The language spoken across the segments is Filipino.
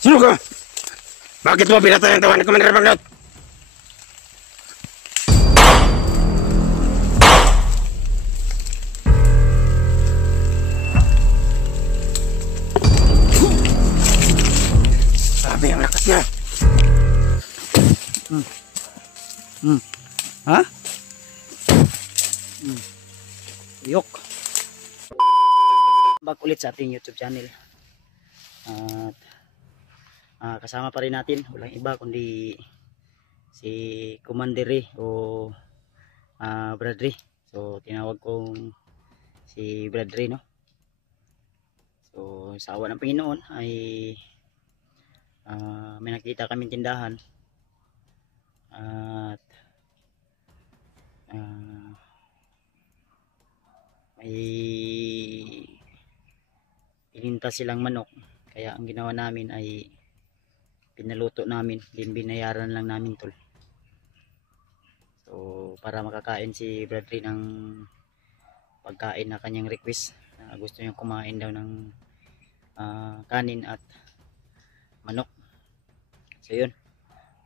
Sino ka? Bakit mo pinatay ang tawa ni Commander Bagnot? Sabi ang lakas niya. Ha? Yok. Back ulit sa ating YouTube channel. At kasama pa rin natin, walang iba kundi si Commander Ray o Brad Ray. So tinawag kong si Brad Ray, no? So sa awa ng Panginoon ay may nakita kaming tindahan at may ininta silang manok, kaya ang ginawa namin ay pinaluto namin, din binayaran lang namin, tol. So para makakain si Bradley ng pagkain na kanyang request, gusto niya kumain daw ng kanin at manok. So yun,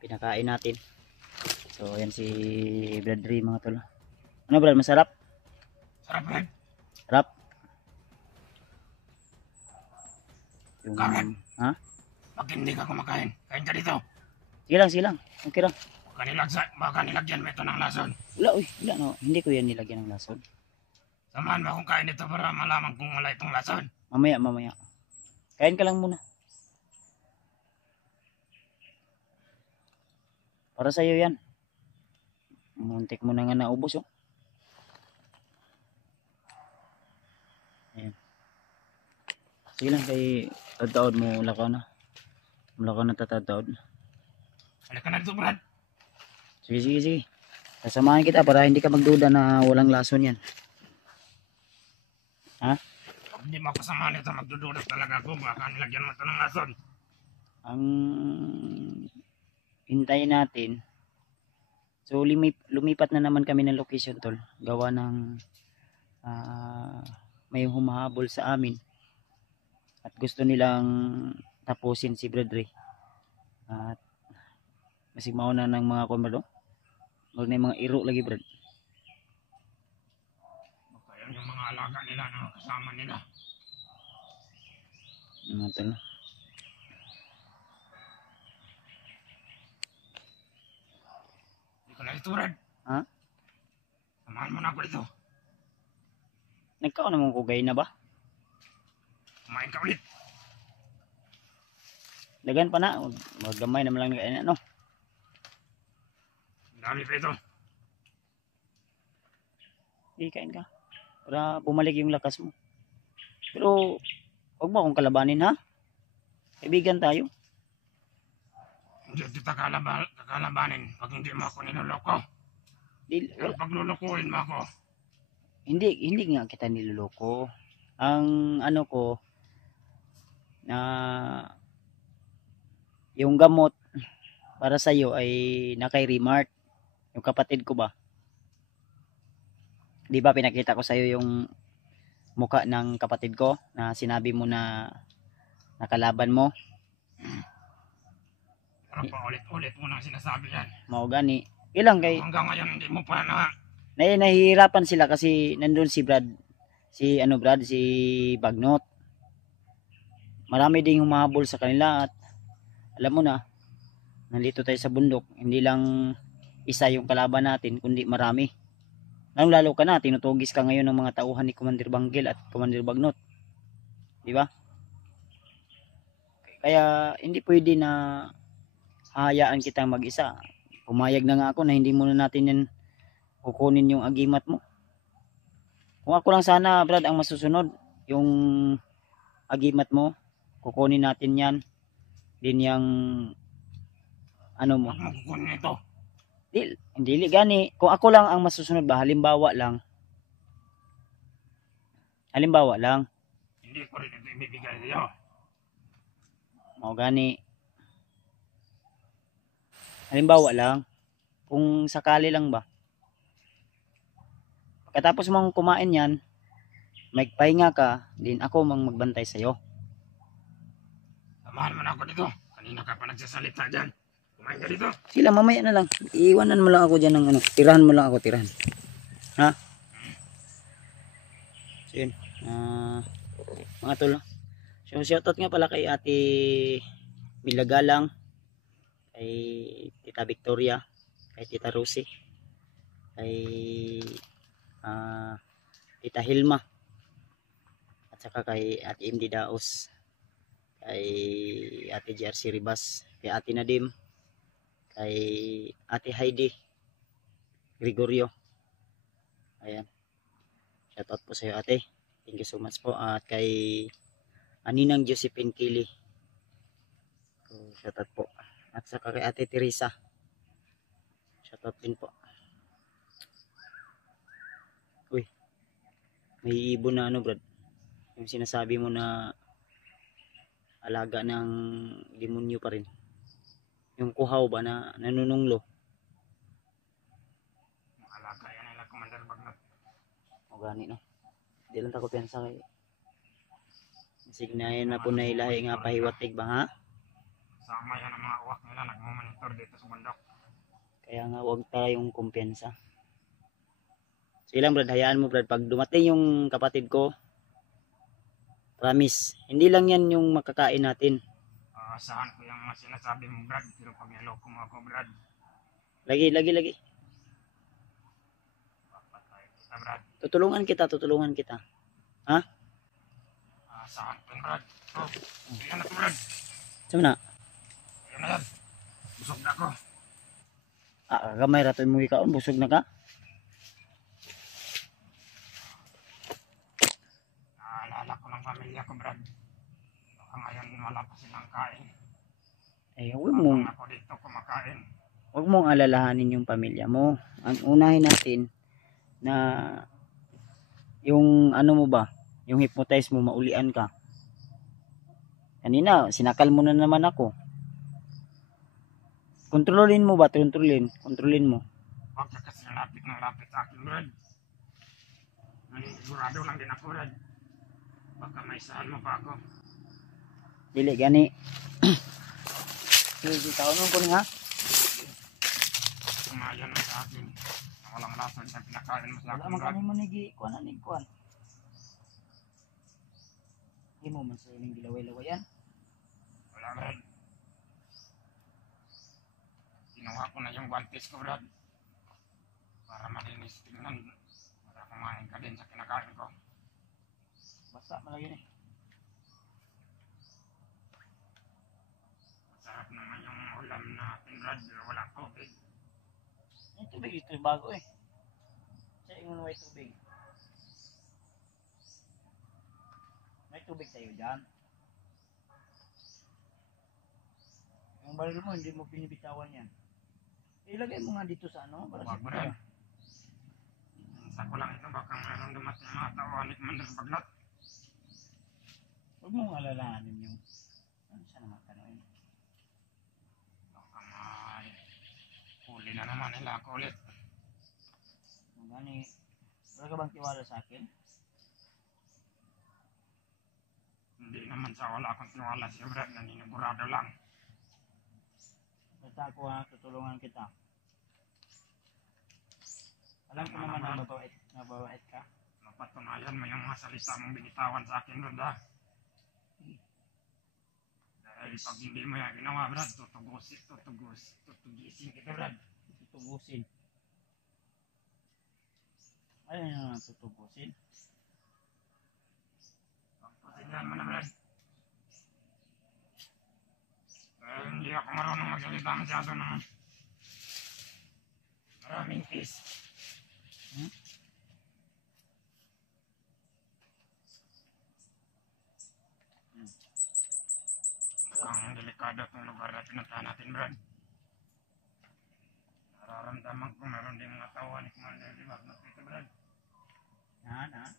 pinakain natin. So ayan si Bradley, mga tol. Ano Brad, masarap? Sarap Brad. Sarap. Yung, Karan. ha? Bakit hindi ka kumakain? Kain ka dito. Sige lang. Okay lang. Baka nilagyan mo ito ng lason. Wala, wala no. Hindi ko yan nilagyan ng lason. Samahan mo akong kain dito para malaman kung wala itong lason. Mamaya. Kain ka lang muna. Para sa'yo yan. Muntik mo na nga naubos, oh. Ayan. Sige lang, kay tataod mo, wala ka na tatataod. Halika na dito Brad. Sige. Kasamahan kita para hindi ka magduda na walang lason yan. Ha? Pag hindi mo kasama nito, magdududas talaga ako. Baka nilagyan mo ito ng lason. Ang hintayin natin, so lumipat na naman kami ng location, tol. Gawa ng may humahabol sa amin at gusto nilang tapusin si Bradley. At masig mauna ng mga komando, huwag na yung mga iro lagi, Brad. Kaya yung mga alaga nila na kasama nila. Mga tol. Hindi ko na ito Brad. Ha? Samahan mo na ako dito. Nagkaon naman kugay na ba? Kumain ka ulit. Dagan pa na, maggamay naman lang nagain, ano? Dami pa ito. Kain ka para bumalik yung lakas mo. Pero huwag mo akong kalabanin, ha? Kaibigan tayo. Hindi kita kakalabanin pag hindi mo ako niloloko. Pero pag lulukuhin mo ako, Hindi nga kita niloloko. Ang ano ko na yung gamot para sa iyo ay nakay Remart. Yung kapatid ko ba? 'Di ba pinakita ko sa iyo yung mukha ng kapatid ko na sinabi mo na nakalaban mo? pero pa ulit-ulit mo nang sinasabi yan. Mao gani. Ilang kay Hanggang ngayon hindi mo pa na nahihirapan sila kasi nandun si Brad, si Bagnot. Marami ding humahabol sa kanila at alam mo na, nandito tayo sa bundok, hindi lang isa yung kalaban natin kundi marami. Lalo ka na, tinutugis ka ngayon ng mga tauhan ni Commander Banggel at Commander Bagnot. Di ba? Kaya hindi pwede na hayaan kita mag-isa. Pumayag na nga ako na hindi muna natin yan kukunin yung agimat mo. Kung ako lang sana, Brad, ang masusunod, yung agimat mo, kukunin natin yan. Din yung ano mo. huwag mo kukunin ito. Hindi gani. Kung ako lang ang masusunod ba, halimbawa lang. Hindi ko rin ito ibibigay sa'yo. Mau gani. Halimbawa lang. Kung sakali lang ba. Pagkatapos mong kumain yan, magpahinga ka, din ako mang magbantay sa'yo. Samahan mo na ako dito. Kanina ka pa nagsasalita dyan. Kumain ka dito. Sila mamaya na lang. Iiwanan mo lang ako dyan ng ano. Tirahan mo lang ako, tirahan. Ha? So yun. Mga tol. So shoutout nga pala kay Ate Milagalang, kay Tita Victoria, kay Tita Rosie, kay Tita Hilma, at saka kay Ate MD Daos, kay Ate JRC Ribas, kay Ate Nadim, kay Ate Heidi Gregorio. Ayan, shoutout po sa iyo, ate. Thank you so much po. At kay Aninang Josephine Kili, so, shoutout po. At saka kay Ate Teresa, shoutout din po. Uy, may ibon na ano, brad, yung sinasabi mo na alaga ng demonyo pa rin, yung kuhaw ba na nanununglo. Alaga yan nila Commander Bagnot. O gani no, di lang tako piyansa kay signayan na po na ilahi nga pahiwatig ba ha. Sama yan ang mga uwak nila nagmumonitor dito sa bundok. Kaya nga huwag tayong kumpiyansa. Sige lang brad, hayaan mo brad, pag dumating yung kapatid ko, promise, hindi lang yan yung makakain natin. Saan ko yung mga sinasabi mo Brad, pero pag niloko mo ako Brad, Lagi papatay kita Brad. tutulungan kita ha. Saan ko Brad? Oh, yan na to Brad. Sama na. Yan na yan. Busog na ako. Gamay raton mo ikaw, busog na ka. Naalala ko ng pamilya ko Brad. Baka ngayon wala pa silang kain. Huwag ako dito kumakain. mong alalahanin yung pamilya mo. Ang unahin natin na yung ano mo ba, yung hypnotize mo, maulian ka. Kanina sinakal mo na naman ako. Kontrolin mo ba? Kontrolin mo. Huwag ka kasi lapit sa akin Brad. Sigurado lang din ako Brad. Baka may saan mo pa ako. Dili gani. Sige, taon ko ha. Kumayan mo sa akin. Walang lasa na pinakain mo sa Wala akin man Brad. kami manigi kuan. Di mo man sa ilang gilaway-laway yan. Wala Brad. Kinuha ko na yung guantes ko Brad. Para malinis tingnan. Para kumain ka din sa kinakain ko. Basta malagi ni. Masarap naman yung ulam natin Brad. Pero walang tubig. Yung tubig ito bago eh. Sa ingon may tubig. May tubig tayo dyan. Yung baril mo hindi mo binibitawan yan. Ilagay mo nga dito sa ano para sa Wag Brad. Sa ko lang ito baka mayroon dumating mga tao ni Commander Bagnot. Huwag mong alalahanin yung ano siya naman tanong. Baka may huli na naman nila ako ulit. Gani, wala ka bang tiwala sa akin? Hindi naman sa wala akong tiwala si Brad. Naninigurado lang. Basta ako ha, tutulungan kita. Alam ko naman na mababait ka. Mapatunayan mo yung mga salita mong binitawan sa akin Brad ha. Dahil pag hindi mo yan ginawa Brad, tutugisin kita Brad. Tutubusin. Ano yung tutubusin? Pagpasinyan mo na Brad. Hindi ako marunong magsalita masyado ng maraming kiss. Ang delikado itong lugar na pinuntahan natin, Brad. Nararamdaman ko meron din mga tawa ni Commander Bagnot dito, Brad. Na?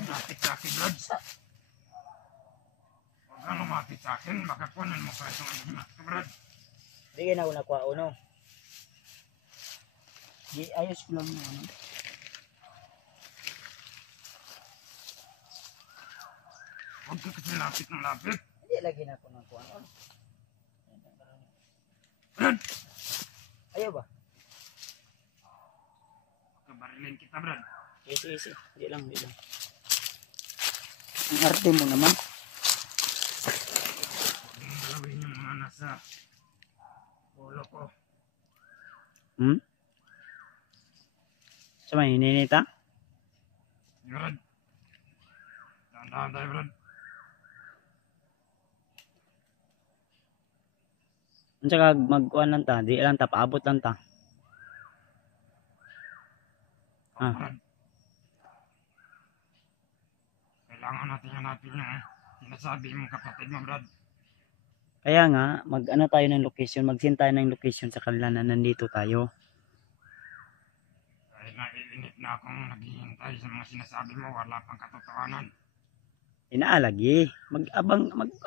Lumapit sa akin, Brad. Huwag kang lumapit sa akin, baka kunan mo pa itong anak ko, Brad. Hindi ka na una kwa uno. Di ayos ko lang yung ano. Huwag ka kasi lapit ng lapit. Hindi lagi na ako ng kuwan. Brad, Ayaw ba? kabarilin kita, Brad. Easy. Hindi lang. Ang arte mo naman. Huwag mong galawin yung mga nasa ulo ko. Sa may hininita? Brad, dahan-dahan tayo, Brad. Ang saka magkuhan lang ta. Di lang ta. Paabot lang ta. Ah. Brad, kailangan natin hanapin yung sinasabi mong kapatid mo, Brad. Kaya nga, mag-ano tayo ng location. Mag-send tayo ng location sa kanila na nandito tayo. Dahil naiinit na akong naghihintay sa mga sinasabi mo, wala pang katotohanan. Inaalagi.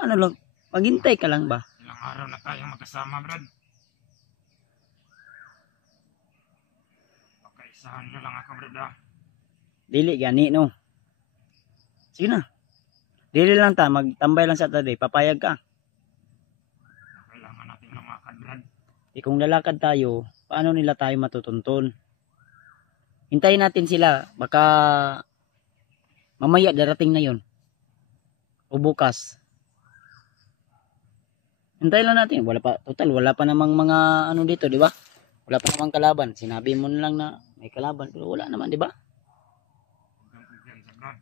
Ano lang. Maghintay ka lang ba? Ilang araw na tayong magkasama, Brad. Pakaisahan nyo lang ako, Brad, ah. Dili gani no. Sige na. Dili lang ta. Magtambay lang sa taday. Papayag ka. Kailangan natin lumakad, Brad. Kung lalakad tayo, paano nila tayo matutuntun? Hintayin natin sila. Baka mamaya darating na yon. O bukas. Hintayin lang natin. Wala pa namang mga ano dito, di ba? Wala pa namang kalaban. Sinabi mo na lang na may kalaban. Pero wala naman, di ba? Huwag kang kumpiyansa, Brad.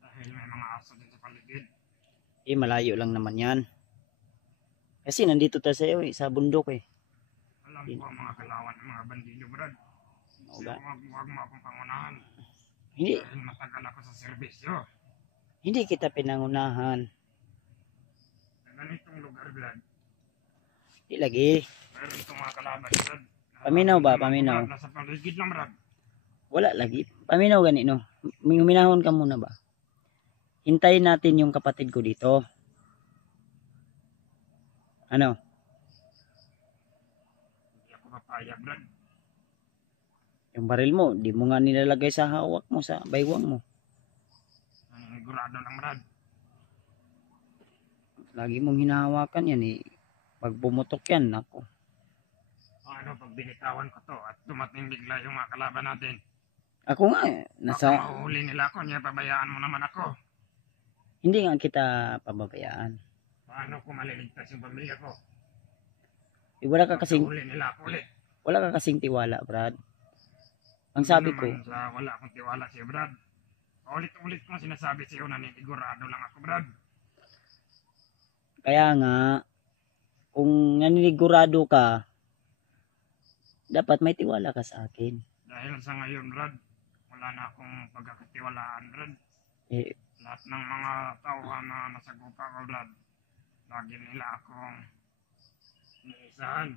Dahil may mga aso din sa paligid. Malayo lang naman yan. Kasi nandito tayo sa bundok eh. Alam ko ang mga galawan ng mga bandido, Brad. Okay. Huwag mo akong pangunahan. Hindi. Dahil matagal ako sa serbisyo. Hindi kita pinangunahan. Sa ganitong lugar, Brad. Hindi lagi. Meron itong mga kalaban, Brad. Paminaw ba? Paminaw. Nasa paligid lang, Brad. Wala lagi. Paminaw gani no. Huminahon ka muna ba? Hintayin natin yung kapatid ko dito. Ano? Hindi ako papayag, Brad. Yung baril mo, di mo nga nilalagay sa hawak mo, sa baywang mo. Nanginigurado lang, Brad. Lagi mong hinahawakan yan eh. Pag bumutok yan, ako. Ano pag binitawan ko to at dumating bigla yung mga kalaban natin? Ako nga eh, Baka mahuhuli nila ako, niya pabayaan mo naman ako. Hindi nga kita pababayaan. Paano ko maliligtas yung pamilya ko? Wala ka kasing, Huli nila ako ulit. wala ka kasing tiwala, Brad. Ang sabi ko, Wala akong tiwala sa'yo, Brad. Ulit-ulit kong sinasabi sa'yo na ninigurado lang ako, Brad. kaya nga, kung naninigurado ka, dapat may tiwala ka sa akin. Dahil sa ngayon, Brad, wala na akong pagkakatiwalaan, Brad. Eh, Lahat ng mga tauhan na nasagupa ko, Brad, lagi nila akong iniisahan.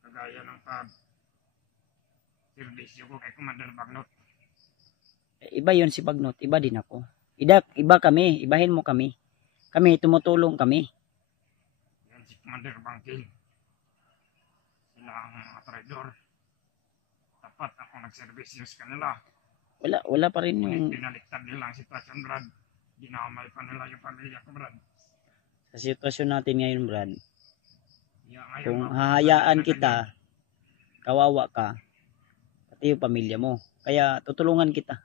Kagaya ng pag-servisyo ko kay Commander Bagnot. iba yon si Bagnot, iba din ako. Iba kami, ibahin mo kami. Kami, tumutulong kami. Yan si Commander Bangkil. Sila ang mga traidor. Tapat ako nagservisyo sa kanila. Wala pa rin Ngunit yung, pinaliktad nila ang sitwasyon, Brad. Dinamay pa nila yung pamilya ko, Brad. sa sitwasyon natin ngayon, Brad. Kaya ngayon, Kung mga- hahayaan kita, kawawa ka, pati yung pamilya mo. Kaya tutulungan kita.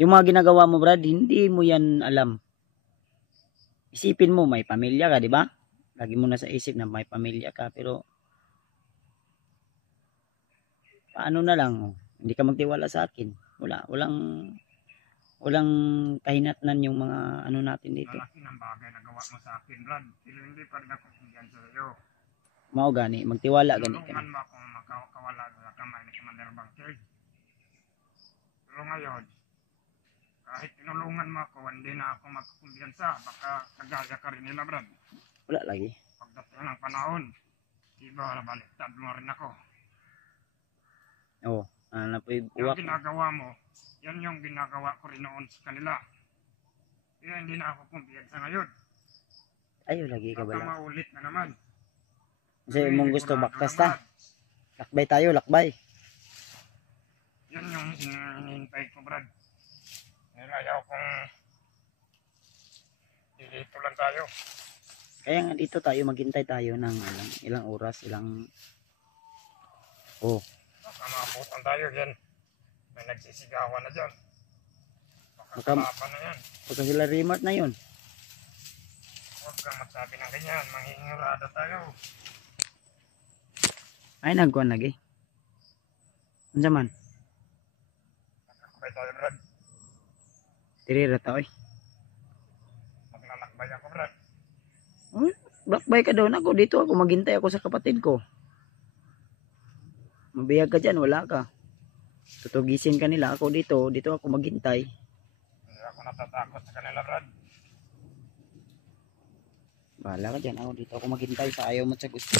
Yung mga ginagawa mo, Brad, hindi mo yan alam. Isipin mo, may pamilya ka, di ba? Lagi mo na sa isip na may pamilya ka, pero paano na lang, oh? Hindi ka magtiwala sa akin. Walang kahinatnan yung mga ano natin dito. Malaki ng bagay na gawa mo sa akin, Brad. Pero hindi pa rin ako kumpiyan sa iyo. Mao gani, magtiwala gani ka. Tulungan mo akong makawala sa kamay ni Commander Bangkil. Pero ngayon, kahit tinulungan mo ako, hindi na ako magkumpiyansa. Baka kagaya ka rin nila, Brad. Wala lagi. Pagdating ng panahon, iba baliktad mo rin ako. Oo. Na po Yung uwak. ginagawa mo, yan yung ginagawa ko rin noon sa kanila. Kaya hindi na ako kumpiyansa ngayon. Ayo lagi ka Baka bala. maulit na naman. Kasi mong gusto Sigurado baktas lang, ta. Brad. Lakbay tayo, lakbay. Yun yung hinihintay ko, Brad. Nilayaw kung dito lang tayo. Kaya nga dito tayo, maghintay tayo ng ilang oras, Oh, Baka maabutan tayo yan. May nagsisigawan na dyan. Baka Baka- kalaban na yan. baka sila Remart na yun. Huwag kang magsabi ng ganyan. Manghihingurada tayo. Ay, nagkuhan lagi. Ano man? Magkakabay tayo, Brad. Tirira ta, oy. Maglalakbay ako, Brad. Bakbay ka daw na ako. Dito ako, maghintay ako sa kapatid ko. Mabiyag ka dyan, wala ka. Tutugisin ka nila. Ako dito ako maghintay. Hindi ako natatakot sa kanila, Brad. Bahala ka dyan. Ako dito ako maghintay sa ayaw mo at sa gusto.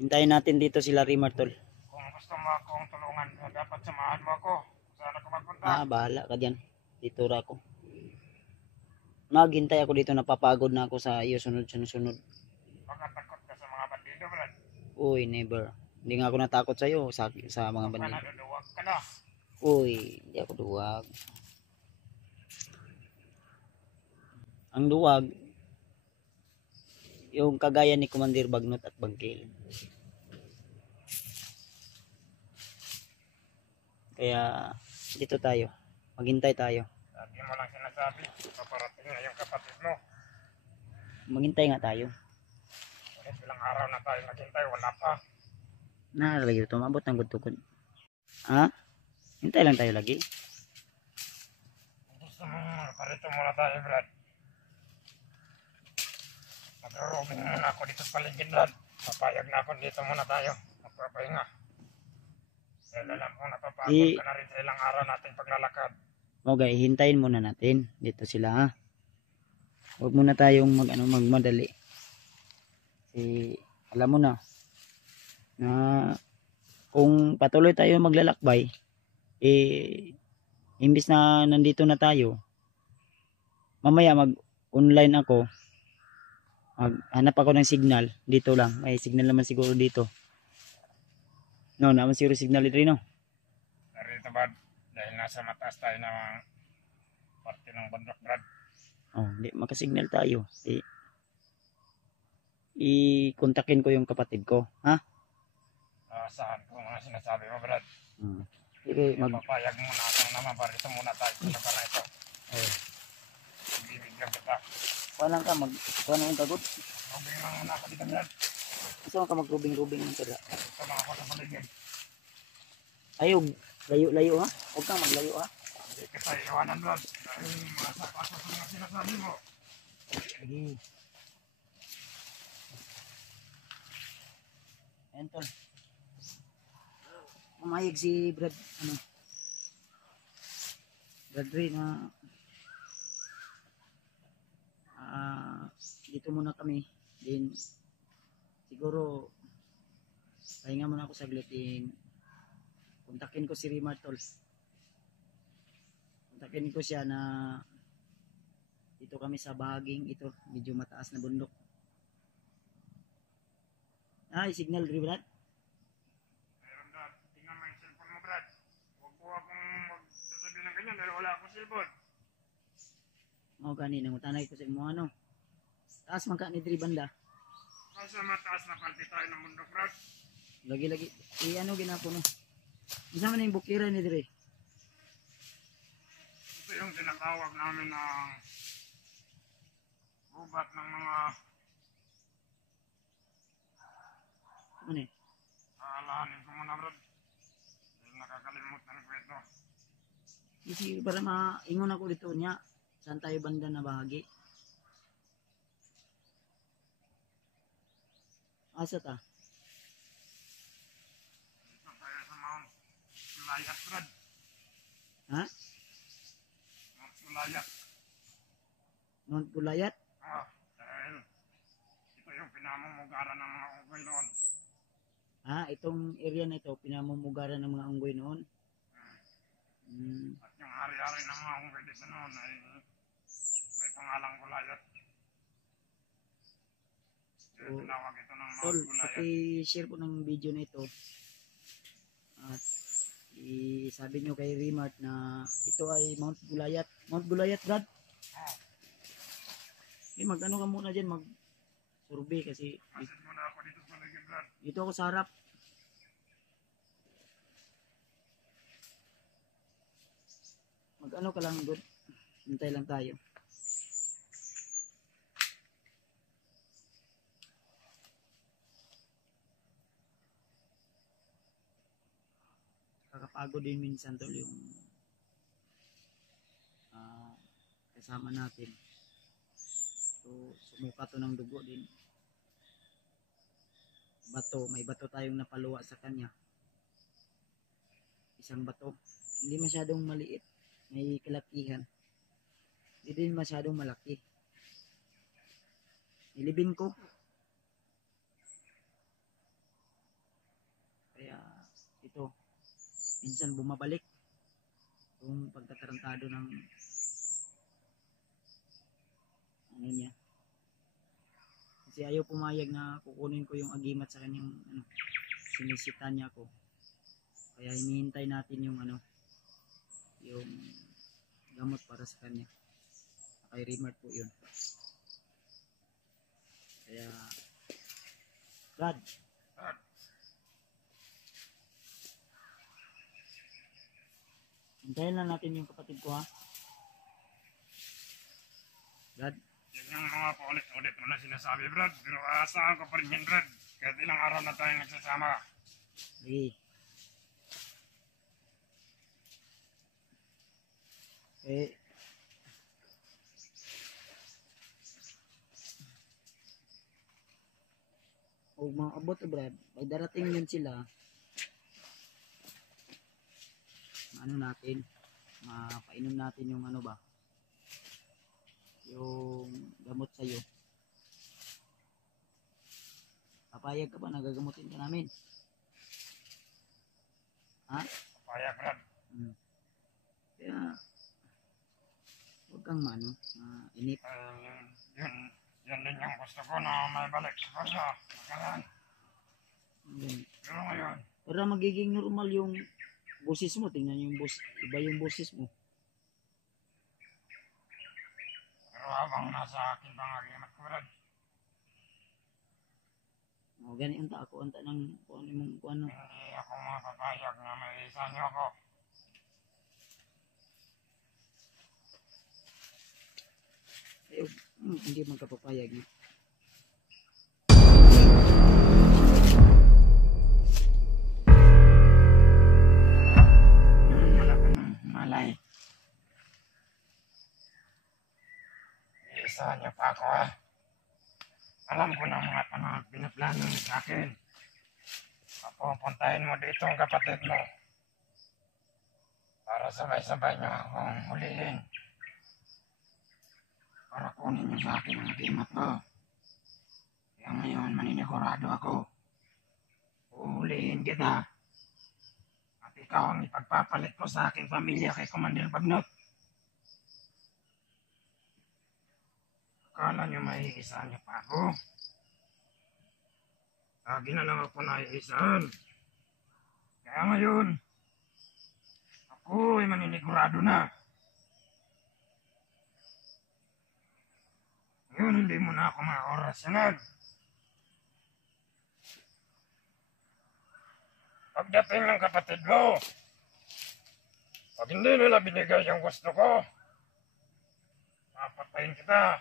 Hintayin natin dito sila Remart, tol. Kung gusto mo akong tulungan, dapat samahan mo ako. Saan ako magpunta? Bahala ka dyan. Dito ra ako. Maghintay ako dito, napapagod na ako sa iyo sunod. Baka takot ka sa mga bandido, Brad. Uy, never. Hindi nga ako natakot sa iyo sa mga Baka bandido. naduduwag ka na. Uy, hindi ako duwag. Ang duwag, yung kagaya ni Commander Bagnot at Bangkil. Kaya dito tayo. Maghintay tayo. Sabi mo lang sinasabi. Paparating na yung kapatid mo. Maghintay nga tayo. Ulit ilang araw na tayo naghintay. Wala pa. Lagi ito, mabot ng gudtukod. Ha? Hintay lang tayo lagi. Gusto mo, parito muna tayo, Brad. Mag-robing muna ako dito sa paligid, Brad. Papayag na ako dito muna tayo. Magpapahinga. Dahil alam ko napapagod ka na rin sa ilang araw natin paglalakad. Okay, hintayin muna natin. Dito sila, ha? Huwag muna tayong magmadali. Kasi alam mo na kung patuloy tayo maglalakbay, imbis na nandito na tayo, mamaya mag-online ako, maghanap ako ng signal dito lang. May signal naman siguro dito. No, naman siguro signal dito rin, no? Narito, Brad. Dahil nasa mataas tayo ng parte ng bundok, Brad. Oh, hindi makasignal tayo. I-kontakin ko yung kapatid ko, ha? Saan ko mga sinasabi mo, Brad. Sige, Papayag muna ako naman. Parito muna tayo sa lugar na ito. Bibigyan kita. Kuha lang kagot. Robing lang muna ako dito, Brad. Gusto mo ka mag-rubing-rubing ng tira? Ito lang ako sa paligid. Ayaw, layo-layo, ha? Huwag kang maglayo, ha? Hindi kita iwanan, Brad. Dahil masapasok sa mga sinasabi mo. Sige. Ayan, tol. Pumayag si Brad Ray na dito muna kami. Then siguro pahinga muna ako saglit. Kontakin ko si Remart, tol. Kontakin ko siya na dito kami sa bahaging ito, medyo mataas na bundok. Signal rin, Brad. Meron, Brad. Tingnan mo yung cellphone mo, Brad. Huwag po akong magsasabi ng ganyan dahil wala akong cellphone. Mao kanina mo tanay ko sa imo ano. Taas man ka ni diri banda. Nasa mataas na parte tayo ng bundok, Brad. Lagi-lagi ginapo no. Unsa man yung bukira ni diri? Ito yung tinatawag namin ng gubat ng mga Ano eh? aalahanin ko muna, Brad. Dahil nakakalimutan ko ito. Kasi para maingon ako dito niya. Saan tayo banda na bahagi? Asa ta? Dito tayo sa Mount Sulayat, Brad. Ha? Mount Sulayat. Mount Pulayat? Dahil ito yung pinamumugaran ng mga unggoy noon. Itong area na ito, pinamumugaran ng mga unggoy noon. At yung hari-hari ng mga unggoy dito noon ay may pangalang Kulayat. Kaya tinawag ito ng Mount Tol, Kulayat. paki-share po ng video na ito. sabi nyo kay Remart na ito ay Mount Gulayat. Mount Gulayat, Brad? Mag-ano ka muna dyan, mag-survey kasi Masid mo na ako dito sa paligid, Brad. dito ako sa harap. Mag-ano ka lang doon. Hintay lang tayo. Kakapagod din minsan tol yung kasama natin. So, sumuka to ng dugo din. Bato, may bato tayong napaluwa sa kanya. Isang bato. Hindi masyadong maliit. May kalakihan. Hindi din masyadong malaki. Nilibing ko. Kaya, ito. Minsan bumabalik. Yung pagkatarantado ng ano niya. Kasi ayaw pumayag na kukunin ko yung agimat sa kanyang sinisita niya ako. Kaya hinihintay natin yung yung gamot para sa kanya. Kay Remart po yun. Kaya Brad, hintayin lang natin yung kapatid ko ha. Brad, Yan yung mga paulit-ulit mo na sinasabi, Brad. Pero aasahan ko pa rin yan, Brad. Kahit ilang araw na tayong nagsasama. sige. O mga abot Brad, pag darating yun sila, natin, mapainom natin yung yung gamot sa'yo. Papayag ka ba? Nagagamutin ka namin. Ha? Papayag, Brad. Kaya, huwag kang inip. Yun din yung gusto ko na may balik sa kanya. Makalan. Pero ngayon, Para magiging normal yung boses mo. Tingnan yung iba yung boses mo. pero habang nasa akin pangagimat ko, Brad. O, gani anta ako anta ng kung ano. Hindi ako mapapayag na may isa niyo ako. Hindi magkapapayag na. Malay. Isa niyo pa ako ha. Alam ko na mga pinaplano niyo sa akin. Papupuntahin mo dito ang kapatid mo. Para sabay-sabay niyo akong hulihin. Para kunin niyo sa akin ang agimat ko. Kaya ngayon maninigurado ako. Uhulihin kita. At ikaw ang ipagpapalit ko sa aking pamilya kay Commander Bagnot. Akala niyo maiisa niyo pa ako. Lagi na lang ako naiisaan. Kaya ngayon, ako ay maninigurado na. Ngayon hindi mo na ako maorasyonan. Pagdating ng kapatid mo, pag hindi nila binigay yung gusto ko, papatayin kita.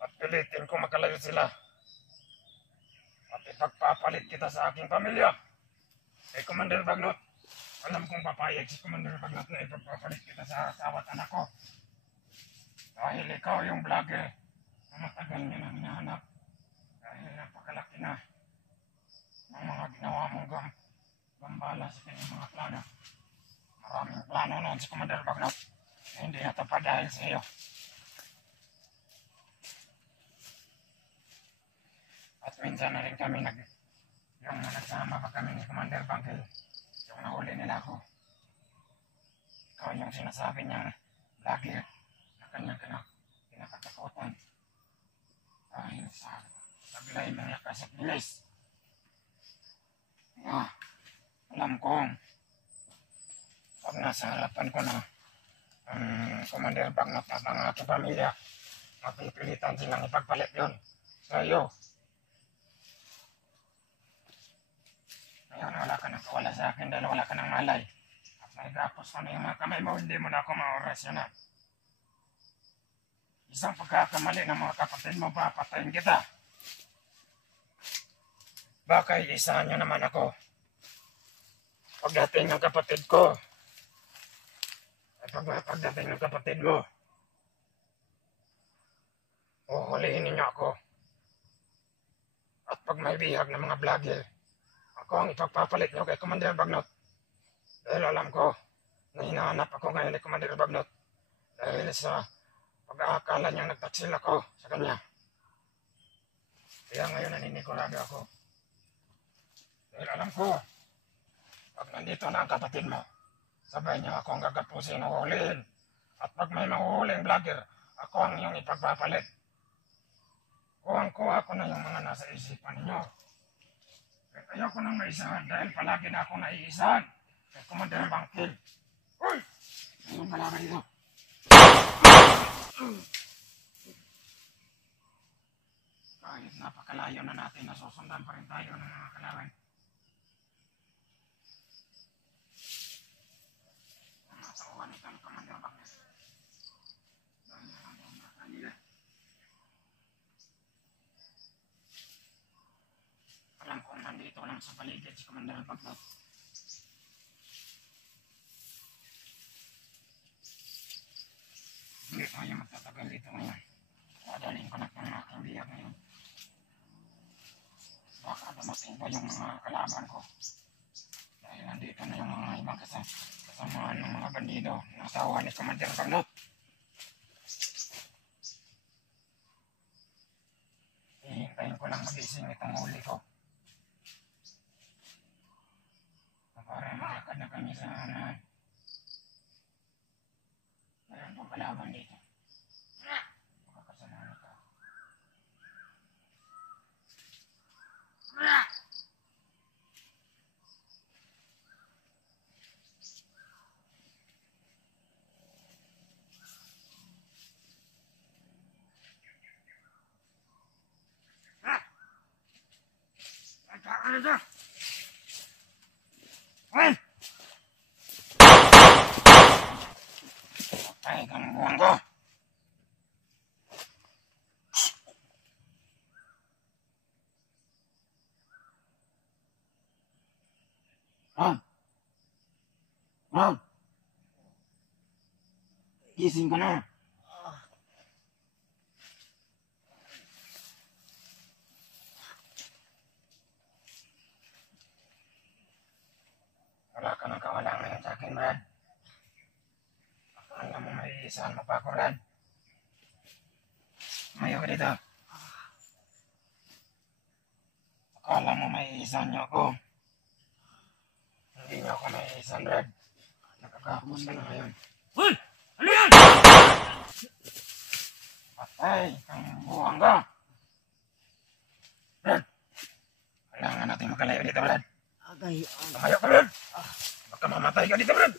At pilitin ko makalayo sila. At ipagpapalit kita sa aking pamilya. Kay Commander Bagnot, alam kong papayag si Commander Bagnot na ipagpapalit kita sa asawa at anak ko. Dahil ikaw yung vlogger na matagal niya nang hinahanap. Dahil napakalaki na ng mga ginawa mong gambala sa kanyang mga plano. Maraming plano noon si Commander Bagnot na hindi natapad dahil sa iyo. At minsan na rin kami yung nagsama pa kami ni Commander Bangkel. Yung nahuli nila ako. Ikaw yung sinasabi niyang vlogger na kanyang kinakatakutan. Dahil sa taglay ng lakas at bilis. alam kong pag nasa harapan ko na ang Commander Bagnot at ang aking pamilya, mapipilitan silang ipagpalit yun sa iyo. Ngayon wala ka nang kawala sa akin dahil wala ka nang malay. At naigapos ko na yung mga kamay mo, hindi mo na ako maorasyonan. Isang pagkakamali ng mga kapatid mo, papatayin kita. Baka iisahan nyo naman ako. Pagdating ng kapatid ko, pagdating ng kapatid mo, uhulihin ninyo ako. At pag may bihag ng mga vlogger, ako ang ipagpapalit nyo kay Commander Bagnot. Dahil alam ko na hinahanap ako ngayon ni Commander Bagnot. Dahil sa pag-aakala niyang nagtaksil ako sa kanya. Kaya ngayon naninigurado ako. Dahil alam ko, pag nandito na ang kapatid mo, sabay niyo ako ang gagapusin, uhulihin. At pag may mahuhuling vlogger, ako ang iyong ipagpapalit. Kuhang-kuha ko na yung mga nasa isipan ninyo. Kaya ayoko nang maisahan dahil palagi na akong naiisahan. Kay Commander Bangkil. Uy! Ayun pala kayo. Kahit napakalayo na natin, nasusundan pa rin tayo ng mga kalaban. Ang natauhan ito ng Commander Bangkil. Dahil ang mga kanila. Alam kong nandito lang sa paligid si Commander Bangkil. Hindi tayo magtatagal dito ngayon. Dadalhin ko na po ang aking biyak ngayon. Baka dumating pa yung mga kalaban ko. Dahil nandito na yung mga ibang kasamaan ng mga bandido. Nasawa ni Commander Bagnot. Hihintayin ko lang magising itong huli ko. Para malakad na kami sa hanahan. Mayroon pang kalaban dito. Makakasalanan ka. Ano ito? Ay! Ay, kambuhan ko. Ron! Gising ka na. Wala ka nang kawala ngayon sa akin, Brad. Akala mo may isahan mo pa ako, Brad. Mayo ka dito. Akala mo may isahan niyo ako. Hindi niyo ako may isahan, Brad. Nakakahapos ka na ngayon. Uy! Ano yan? Patay, kang buwang ka. Brad, kailangan natin magkalayo dito, Brad. Agay, Tumayo ka, Brad. Baka mamatay ka dito, Brad.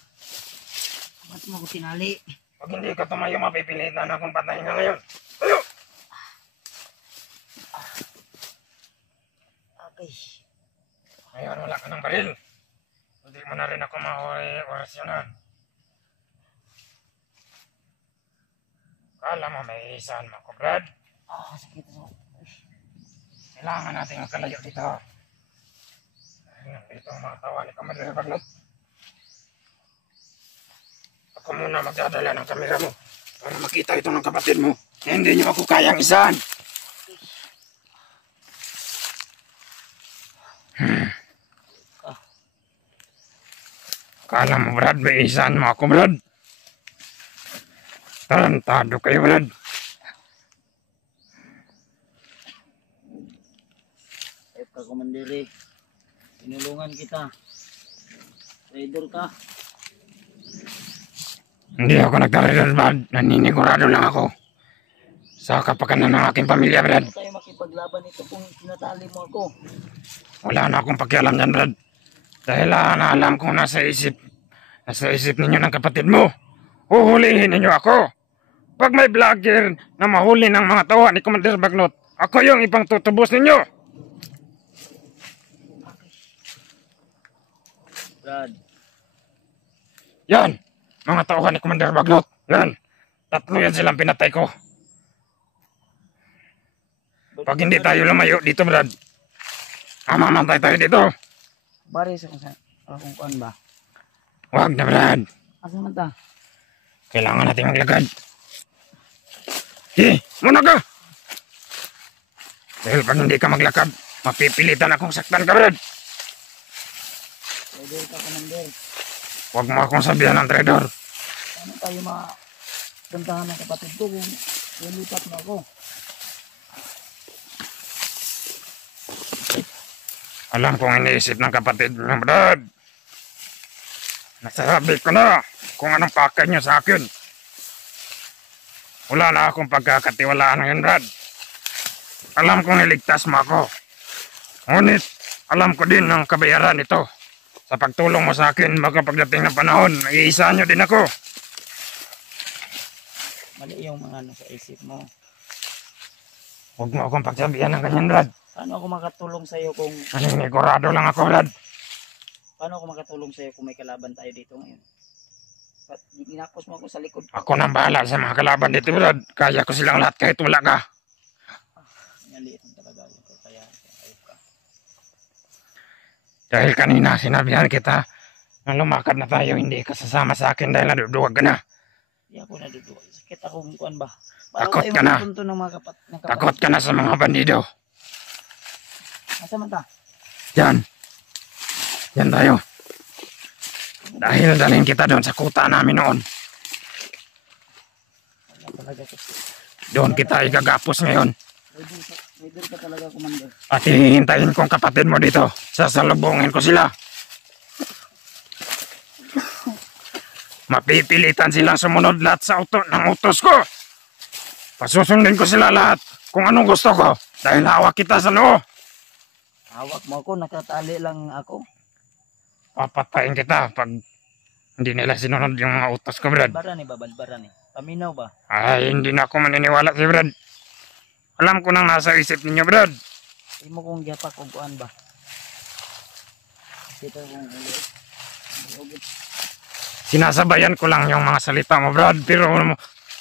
ba't mo ko tinali? Pag hindi ka tumayo, mapipilitan akong patayin ka ngayon. Tayo! Agay. Ngayon, wala ka ng baril. Hindi mo na rin ako ma-orasyonan. Kala mo may isahan mo ako, Brad. Sakit sa... Kailangan natin magkalayo dito. Dito ang mga tawa ni Commander Bagnot. Ako muna magdadala ng kamera mo para makita ito ng kapatid mo. Hindi niyo ako kayang isahan. Kala mo, Brad, may isahan mo ako, Brad. Tarantado kayo, Brad. Ayop ka, Commander. Tinulungan kita. Trader ka. Hindi ako nagtaridor, Brad. Naninigurado lang ako sa kapakanan ng aking pamilya, Brad. Ano tayo makipaglaban ito kung tinatali mo ako? Wala na akong pakialam dyan, Brad. Dahil alam kong nasa isip ninyo ng kapatid mo. Huhulihin ninyo ako. Pag may vlogger na mahuli ng mga tawa ni Commander Bagnot, ako yung ipang tutubos ninyo. Brad, Yan, mga tauhan ni Commander Bagnot. Yan, 3 yan silang pinatay ko. Pag hindi tayo lumayo dito, Brad, mamamatay tayo dito. bari sa kung kuan ba? Wag na, Brad. Asa man ta? Kailangan natin maglagad. Muna ka! Dahil pag hindi ka maglakad, mapipilitan akong saktan ka, Brad. Trader ka, Commander. Huwag mo akong sabihan ng traidor. Paano tayo mapuntahan ng kapatid ko kung lilipat na ako? Alam kong iniisip ng kapatid niyo, Brad. Nasasabi ko na kung anong pakay niyo sa akin. Wala na akong pagkakatiwalaan ngayon, Brad. Alam kong iligtas mo ako. Ngunit, alam ko din ang kabayaran nito. Sa pagtulong mo sa akin, baka pagdating ng panahon, mag-iisa niyo din ako. Mali yung mga ano sa isip mo. Huwag mo akong pagsabihan ng ganyan, Brad. Paano ako makatulong sa iyo kung Naninigurado lang ako, Brad. paano ako makatulong sa iyo kung may kalaban tayo dito ngayon? Ba't ginapos mo ako sa likod ko? Ako nang bahala sa mga kalaban dito, Brad. Kaya ko silang lahat kahit wala ka. Maliit ang talaga yung kakayahan ka. Dahil kanina sinabihan kita na lumakad na tayo, hindi ka sasama sa akin dahil naduduwag ka na. Hindi ako naduduwa. Sakit akong kuan ba? Takot ka na. Ng mga Takot ka na sa mga bandido. Asa man ta? Yan. Yan tayo. Dahil dalhin kita doon sa kuta namin noon. Wala talaga ko. Doon kita igagapos ngayon. Leader ka talaga, Commander. At hihintayin kong kapatid mo dito. Sasalubungin ko sila. Mapipilitan silang sumunod lahat sa ng utos ko. Pasusundin ko sila lahat kung anong gusto ko. Dahil hawak kita sa noo. Hawak mo ako, nakatali lang ako. Papatayin kita pag hindi nila sinunod yung mga utos ko, Brad. Balbaran eh. Paminaw ba? Ay, hindi na ako maniniwala si Brad. Alam ko nang nasa isip ninyo, Brad. Hindi mo kong giyapak kung kuan ba? Dito kong ulit. Sinasabayan ko lang yung mga salita mo, Brad. Pero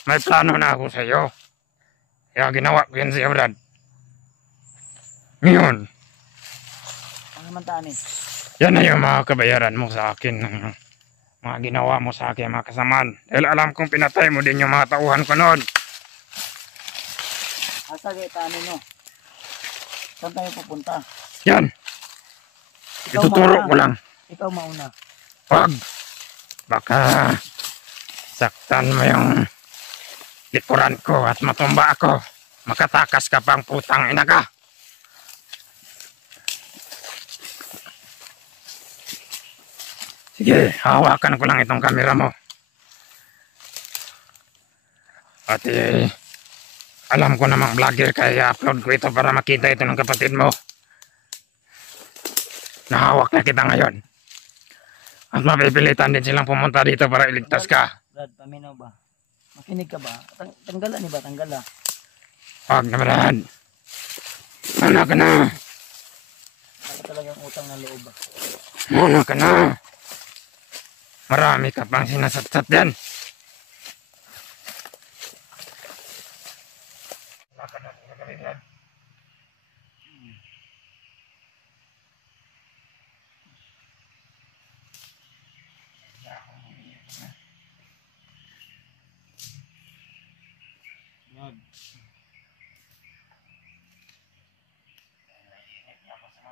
may plano na ako sa iyo. Kaya ginawa ko yan siya, Brad. Ngayon, Ang mantaan eh. yan na yung mga kabayaran mo sa akin. Mga ginawa mo sa akin, mga kasamaan. Dahil alam kong pinatay mo din yung mga tauhan ko noon. Asa kayo tanin no? Saan tayo pupunta? Yan, Ikaw ituturo mauna. ko lang. Ikaw mauna. Wag. Baka saktan mo yung likuran ko at matumba ako. Makatakas ka pang putang ina ka. Sige, hawakan ko lang itong kamera mo. At alam ko namang vlogger kaya upload ko ito para makita ito ng kapatid mo. Nahawak na kita ngayon. At mapipilitan din silang pumunta dito para iligtas ka. Brad, paminaw ba? Makinig ka ba? Tanggalan ni ba? Tanggala. Wag na, Brad. Mana ka na. Baka talagang utang na loob ba? Mana ka na. Marami ka pang sinasatsat yan. Brad.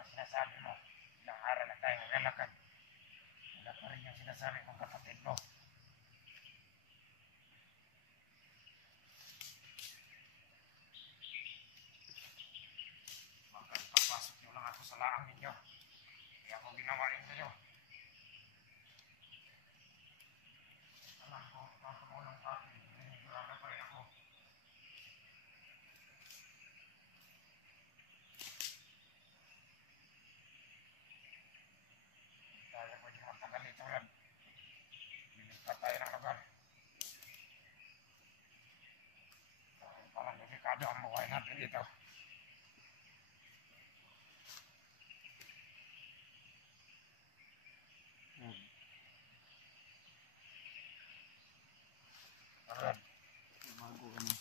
Sinasabi mo, ilang araw na tayo naglalakad. Wala pa rin yung sinasabi kong kapatid mo. dito. Brad, Bago ano.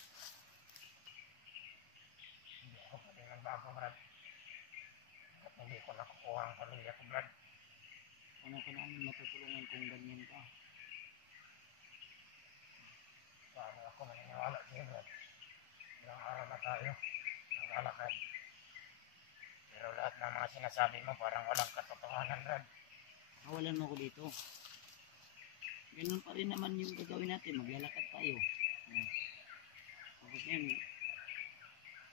hindi ako pwede nagbago, Brad. At hindi ko nakukuha ang pamilya ko, Brad. Ano ka namin matutulungan kung ganyan ka? Paano ako maniniwala sa'yo, Brad? Ilang araw na tayo naglalakad. Pero lahat ng mga sinasabi mo parang walang katotohanan, Brad. Kawalan mo ko dito. Ganun pa rin naman yung gagawin natin. Maglalakad tayo. Tapos ngayon,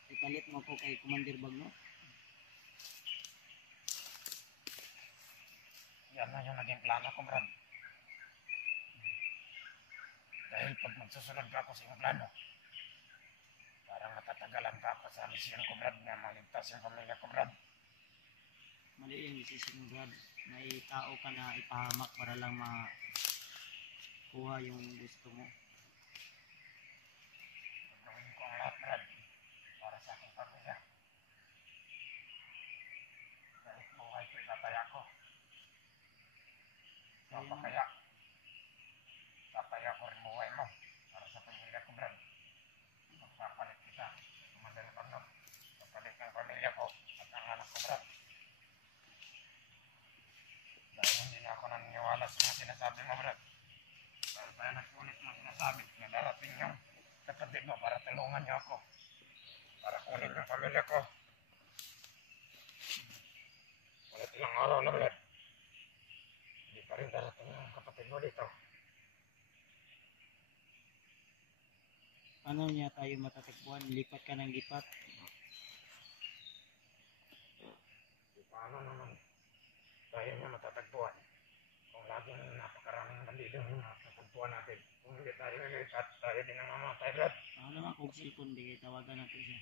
ipalit mo ko kay Commander Bagnot. Yan na yung naging plano ko, Brad. Dahil pag magsusunod ka ako sa iyong plano, parang matatagalan ka ako sa misyon ko, Brad, na maligtas yung pamilya ko, Brad. Mali yung decision mo, Brad. May tao ka na ipahamak para lang makuha yung gusto mo. Gagawin ko ang lahat, Brad, para sa aking pamilya. Kahit buhay ko, itataya ko. Papakaya. Tataya ko rin buhay mo para sa pamilya ko, Brad. Magpapalit kita, Commander Bagnot. Papalit ng pamilya ko at ang anak ko, Brad. Dahil hindi na ako naniniwala sa mga sinasabi mo, Brad. Dahil pa yan nagsulit mo sinasabi na darating yung kapatid mo para tulungan niyo ako. Para kunin yung pamilya ko. Ulit ilang araw na, Brad. Hindi pa rin darating yung kapatid mo dito. Paano niya tayo matatagpuan? Lipat ka ng lipat. Paano naman tayo niya matatagpuan? Kung laging napakaraming bandido yung matatagpuan natin. Kung hindi tayo nilipat, tayo din ang mamatay, Brad. Ano naman kung cellphone, di tawagan natin siya.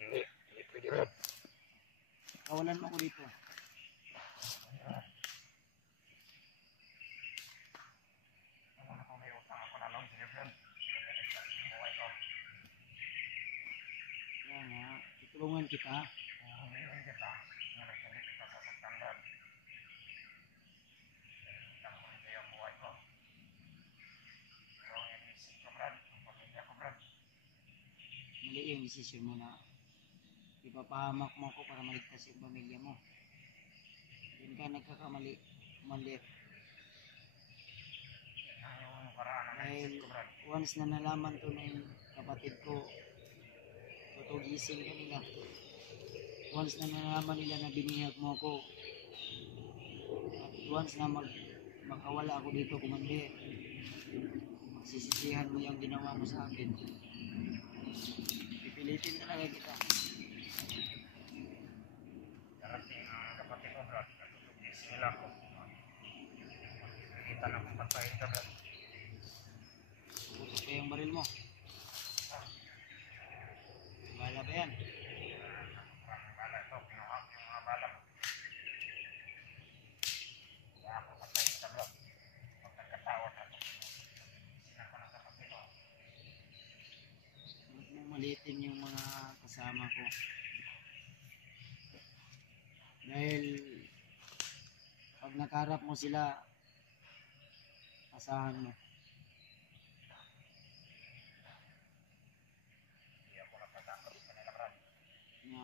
Hindi pwede, Brad. Kawalan mo ko dito. Ano na kung may utang ako na lang sa'yo, Brad? Buhay ko. Kaya nga, tutulungan kita. Humihin kita. Ngunit hindi kita sasaktan, Brad. Utang ko hindi ang buhay ko. Pero ang inisip ko, Brad, ang pamilya ko, Brad. Mali yung decision mo na ipapahamak mo ako para maligtas yung pamilya mo. Yun ka nagkakamali. Mali. Yan yung paraan ang Dahil inisip ko, Brad. once na nalaman to na yung kapatid ko, tutugisin ka nila. Once na nalaman nila na binihag mo ako, at once na makawala ako dito, Commander, magsisisihan mo yung ginawa mo sa akin. Pipilitin talaga kita. Darating ang kapatid ko, Brad. Natutugisin nila ako. Nakikita na kung patayin ka, Brad. Putok pa yung baril mo. Bala ba yan? Ang bala ito, pinuha ko yung mga bala mo. Kaya ako patayin ka, Brad. Pag nagkatawad ako, tutugisin ako ng kapatid ko. Huwag mong malitin yung mga kasama ko. Dahil pag nakarap mo sila, asahan mo. Hindi ako natatakot sa kanila, Brad. Na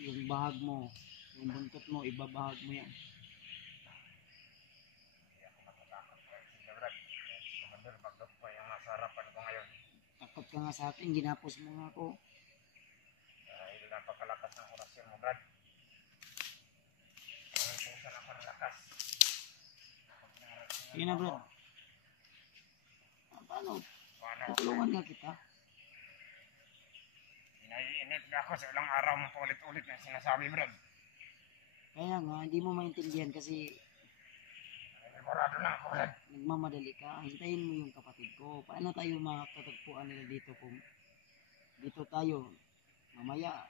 yung bahag mo, yung buntot mo, ibabahag mo yan. Hindi ako natatakot kahit sila, Brad. Kahit si Commander Bagnot pa yung nasa harapan ko ngayon. Takot ka nga sa akin, ginapos mo nga ako. Dahil napakalakas ng orasyon mo, Brad. Nauubusan ako ng lakas. Pag narating Sige na, ako, bro. Paano? paano? Tutulungan nga kita. Naiinip na ako sa ilang araw mo paulit-ulit na sinasabi, Brad. Kaya nga, hindi mo maintindihan kasi Sigurado na ako, Brad. nagmamadali ka. Hintayin mo yung kapatid ko. Paano tayo makakatagpuan nila dito kung dito tayo? Mamaya,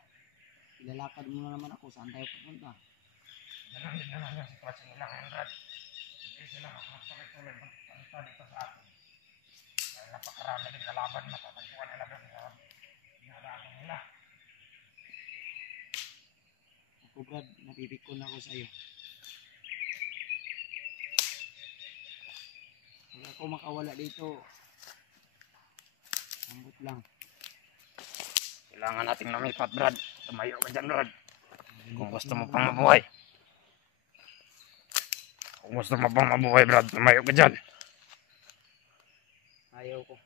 ilalakad mo na naman ako. Saan tayo pupunta? Ganun din naman yung sitwasyon nila ngayon, Brad. Hindi sila makapagtuloy magpunta dito sa atin. Dahil napakarami din kalaban matatagpuan nila doon sa Pinarami nila. Ako Brad, napipikon ako sa'yo. Pag ako makawala dito, ambot lang. Kailangan nating lumipat, Brad. Tumayo ka dyan, Brad. Kung gusto mo pang mabuhay. Kung gusto mo pang mabuhay, Brad, tumayo ka dyan. Ayaw ko.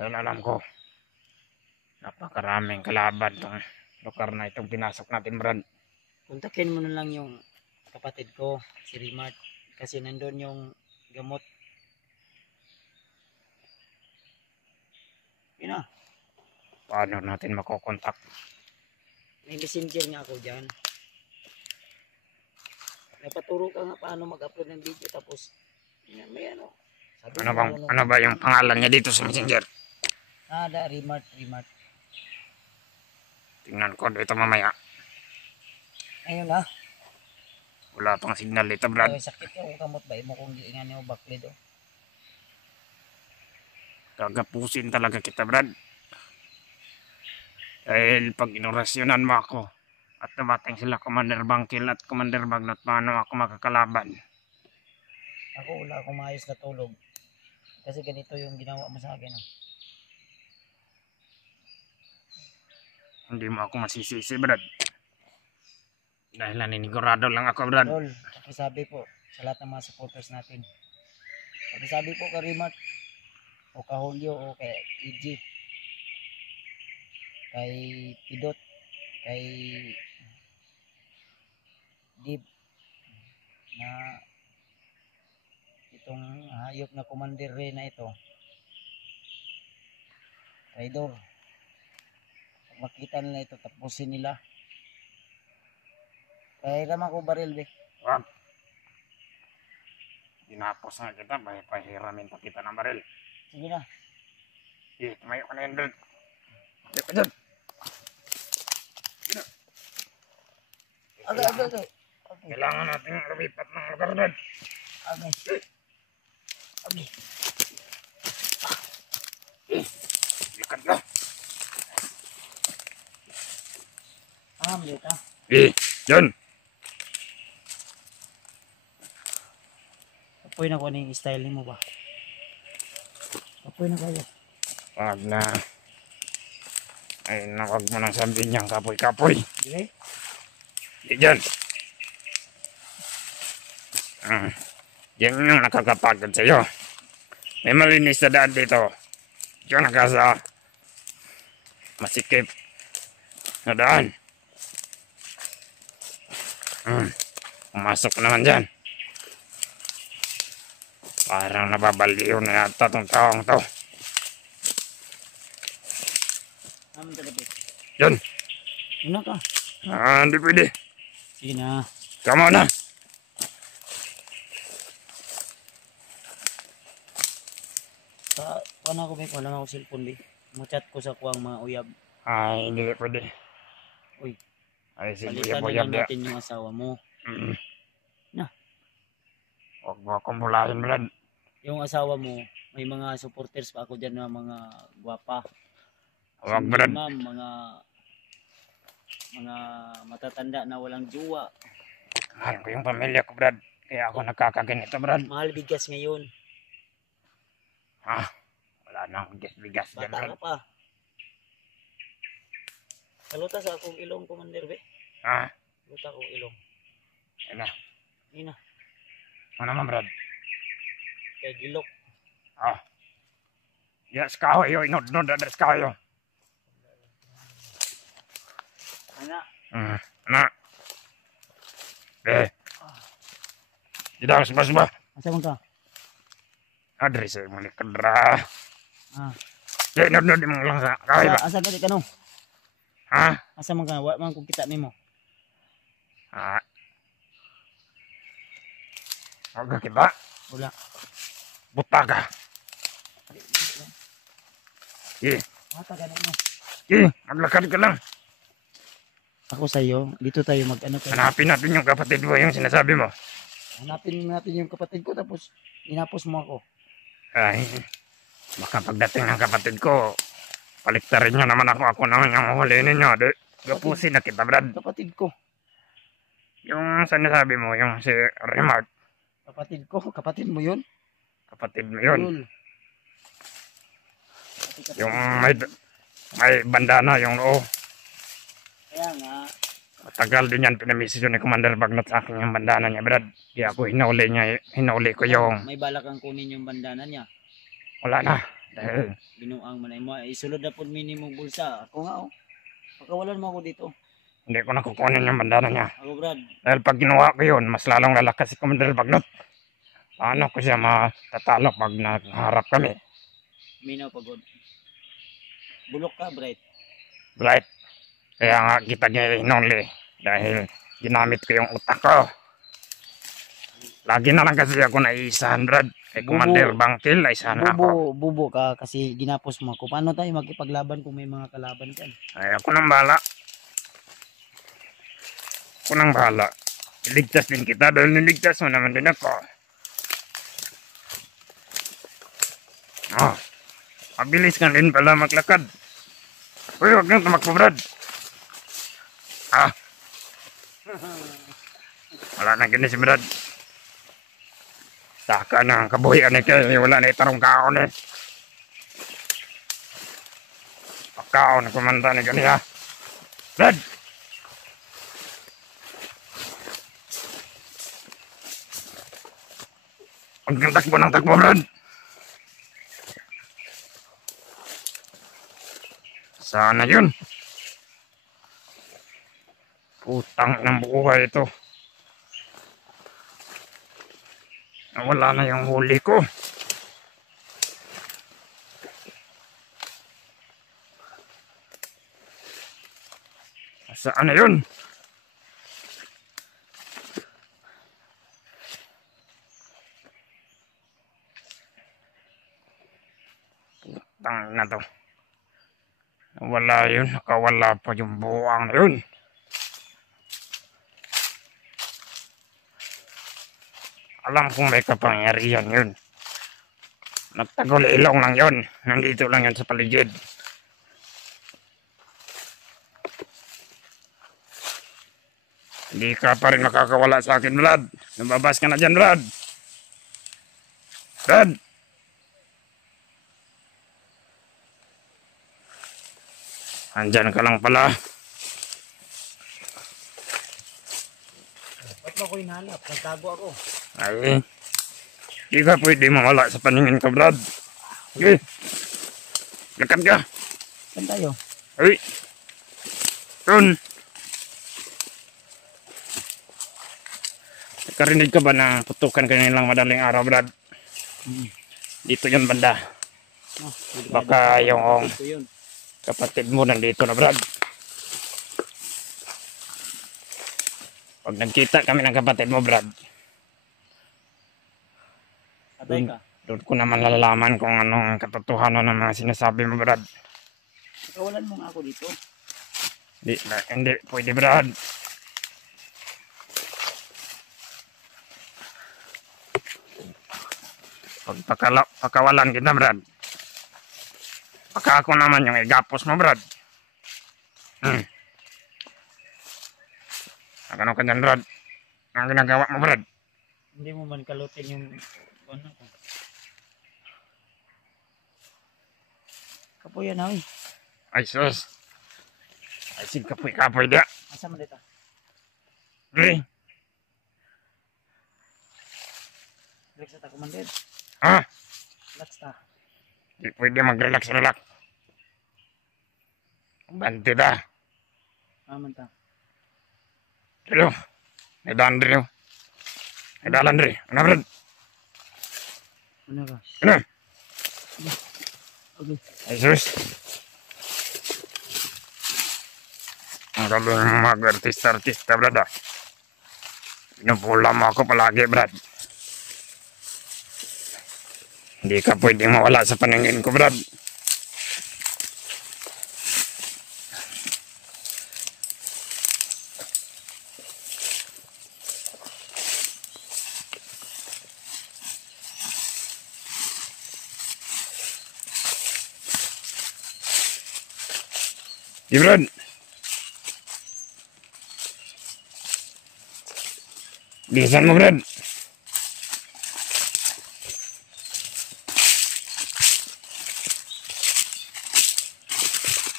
Yan alam ko. Napakaraming kalaban tong lugar na itong pinasok natin, Brad. Kontakin mo na lang yung kapatid ko, si Rimart. Kasi nandun yung gamot. Yun na. Paano natin makokontak? May messenger nga ako dyan. Napaturo ka nga paano mag-upload ng video tapos may ano. Sabi Ano ba yung pangalan niya dito sa Messenger? Rimart. Tingnan ko dito mamaya. Ayun na. Wala pang signal dito, Brad. Ay, sakit yung kamot ba? Imo kung giingan yung baklid oh. Gagapusin talaga kita, Brad. Dahil pag inorasyonan mo ako at dumating sila Commander Bangkil at Commander Bagnot, paano ako makakalaban? Ako wala akong maayos na tulog. Kasi ganito yung ginawa mo sa akin oh. Hindi mo ako masisisi, Brad. Dahil naninigurado lang ako, Brad. Tol, pakisabi po sa lahat ng mga supporters natin. Pakisabi po kay Rimart o kay Julio o kay EG, kay Pidot, kay Dib na itong hayop na commander rin na ito traidor. Pag makita nila ito, tapusin nila. Kaya naman ko baril be. Wag. Tinapos na kita, pahiramin pa kita ng baril. Sige na. Tumayo ka na yan, Brad. Tumayo ka dyan. Okay. Kailangan natin lumipat ng lugar, Brad. Okay. Likat na. Dito. Yan. Apoy na ko yung style mo ba? Apoy na kayo. Wag na. Ay, wag mo nang sabihin niyang kapoy-kapoy. Sige. Diyan. Yan yung nakakapagod sa'yo. May malinis na daan dito. Diyan na ka sa masikip na daan. Pumasok naman dyan. Parang nababaliw na yata tong taong to. Yan. Yun na ka. Hindi pwede. Sige na. Come on na. Paano ako ba? Wala ako cellphone ba? Machat ko sa kuwang mga uyab. Ay, hindi pwede. Uy. Ay, sige, Palitan na boyab lang dia. natin yung asawa mo. Na. Huwag mo akong bulahin, Brad. Yung asawa mo, may mga supporters pa ako dyan na mga gwapa. Huwag, Single Brad. ma'am, mga matatanda na walang jowa. Mahal ko yung pamilya ko, Brad. Kaya ako nagkakaganito, Brad. Mahal bigas ngayon. Wala na akong bigas dyan, Bata Brad. ka pa. Kaluta sa akong ilong, Commander be. Kaluta akong ilong. Yan na. Yun na. Ano naman, Brad? Kaya gilok. Yes, kahoy. Inod-nod na des kahoy. Anak. Anak. Tidak sebab-sebab. Asa mo ka? Adres saya mau kedra. Ya, inod-nod mo lang sa kahoy ba? Asa ka di ka no? Ha? Asa mo ka? Wa man kung kita nimo. Huwag ka kita. Wala. Buta ka. Mata ka mo. Maglakad ka lang. Ako sa iyo, dito tayo mag-ano tayo. Hanapin natin yung kapatid mo, yung sinasabi mo. Hanapin natin yung kapatid ko tapos inapos mo ako. Ay, baka pagdating ng kapatid ko, Paliktarin nyo naman ako. Ako naman yung huli ninyo. Gapusin na kita, Brad. Kapatid ko. Yung sinasabi mo, yung si Remark. Kapatid ko. Kapatid mo yun? Kapatid mo yun. Yun. Yung may bandana yung noo. Kaya nga. Matagal din yan. Pinamisyon ni Commander Bagnot sa akin yung bandana niya, Brad. Di ako hinauli niya. Hinauli ko yung... May balak ang kunin yung bandana niya. Wala na. Dahil Binuang man ay isulod na po minimum bulsa. Ako nga oh. Pagkawalan mo ako dito. hindi ko nakukunin yung bandana niya. Ako Brad. Dahil pag ginawa ko yun, mas lalong lalakas si Commander Bagnot. Paano ko siya matatalo pag nagharap kami? Minaw pagod. Bulok ka, Bright. Right? Kaya nga kita niya hinuli. Dahil ginamit ko yung utak ko. Lagi na lang kasi ako naiisahan, Brad. Kay Commander Bangkil, naisahan ako. Bubo ka kasi ginapos mo ako. Paano tayo makipaglaban kung may mga kalaban dyan? Ay, ako nang bahala. Ako nang bahala. Iligtas din kita dahil niligtas mo naman din ako. Mabilis ka din pala maglakad. Uy, huwag nang tumakbo, Brad. Wala na gini si Brad. Taka na ang kabuhian ni Kay. Wala na itarong kaon eh. Pagkaon na kumanda ni gani ha. Brad! Huwag kang takbo ng takbo, Brad. Sana yun. Putang ng buhay ito. Wala na yung huli ko. Saan na yun? Putang na to. Wala yun. Nakawala pa yung buwang na yun. Alam kong may kapangyarihan yun. Nagtagol ilong lang yun. Nandito lang yun sa paligid. Hindi ka pa rin makakawala sa akin, Brad. Nababas ka na dyan, Brad. Brad! Andyan ka lang pala. Ba't mo ako hinahanap? Nagtago ako. Ay, di ka pwede mawala sa paningin ka, Brad. Sige, lakad ka. Saan tayo? Ay, Ron. Nakarinig ka ba na putukan kanilang madaling araw, Brad? Dito yun banda. Baka yung Dito yun. kapatid mo nandito na, Brad. Pag nagkita kami ng kapatid mo, Brad, Patay ka. doon ko naman lalaman kung anong katotohanan ng mga sinasabi mo, Brad. Pagkawalan mo nga ako dito. Hindi pwede, Brad. Pagpakawalan kita, Brad. Pagka ako naman yung igapos mo, Brad. Ano ka dyan, Brad? Ang ginagawa mo, Brad? Hindi mo man kalutin yung ano ko. Kapoy yan ay. Ay, sus. Ay, sig kapoy dia. Asa man dito? Gri. Relax ta commander. Ha? Relax ta. Di pwede mag-relax. Banti da. Aman ta. Dilo. May daan dilo. May dalan dili. Ano, Brad? Ano ka? Ano? Okay. Ay, sus. Ang galing mag-artista, Brad, ah. Pinupula mo ako palagi, Brad. Hindi ka pwedeng mawala sa paningin ko, Brad. Brad. Bilisan mo, Brad.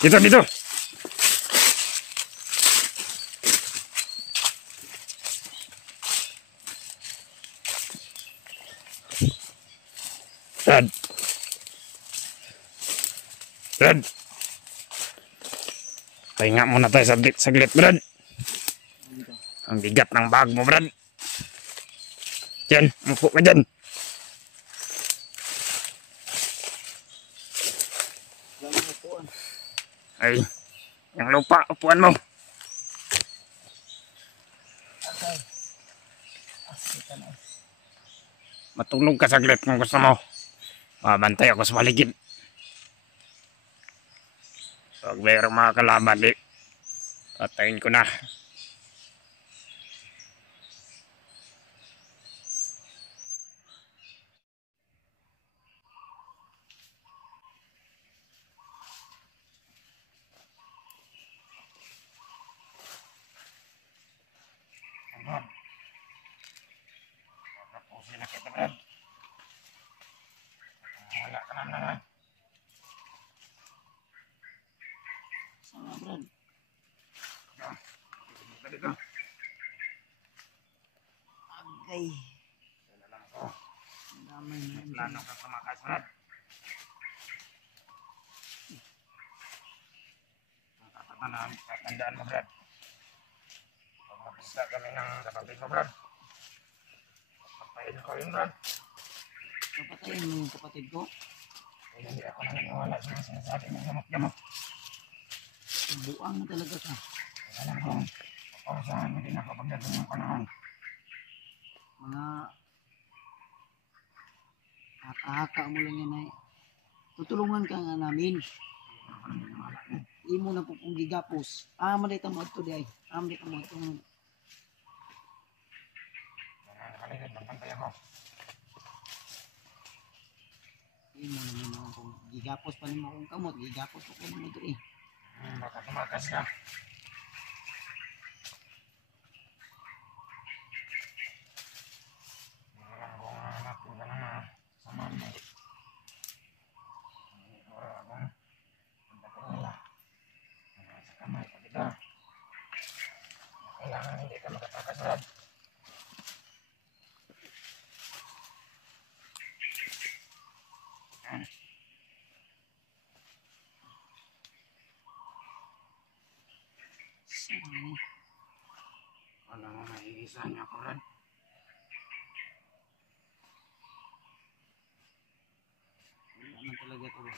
Dito. Brad. Pahinga muna tayo saglit, Brad. Ang bigat ng bag mo, Brad. Diyan, upo ka dyan. Ay, yung lupa, upuan mo. Matulog ka saglit kung gusto mo. Mabantay ako sa paligid. Pag mayroong mga kalaban, patayin ko na. Tapusin na kita, Brad. Wala ka naman. Sana, Brad. Dito. Agay. Wala lang ako. Ang damay na yan. Plano kang tumakas, Brad. Ang tatandaan mo, Brad. Pag mapista kami ng kapatid mo, Brad. Patayin ko yun, Brad. Papatayin mo yung kapatid ko. Kaya hindi ako naniniwala sa mga sinasabi ng gamot-gamot. Buang na talaga ka. Kaya lang kung paparusahan mo din ako pagdating ng panahon. Mga haka-haka mo lang yan ay tutulungan ka nga namin. Imo na po kung gigapos. Malita mo ito di ay. Malita mo ito. Nakaligid, magpantay ako. Imo na naman kung gigapos pa nimo akong kamot. Gigapos ko kung ito eh. Baka tumakas ka. Parang kung hanap ko ka ng samahan mo. Wala akong pagkakilala. Sa kamay pa kita. Kailangan hindi ka makatakas, Brad. Sana. Wala mo maiisa niya ako, Brad. Wala na talaga ito ba?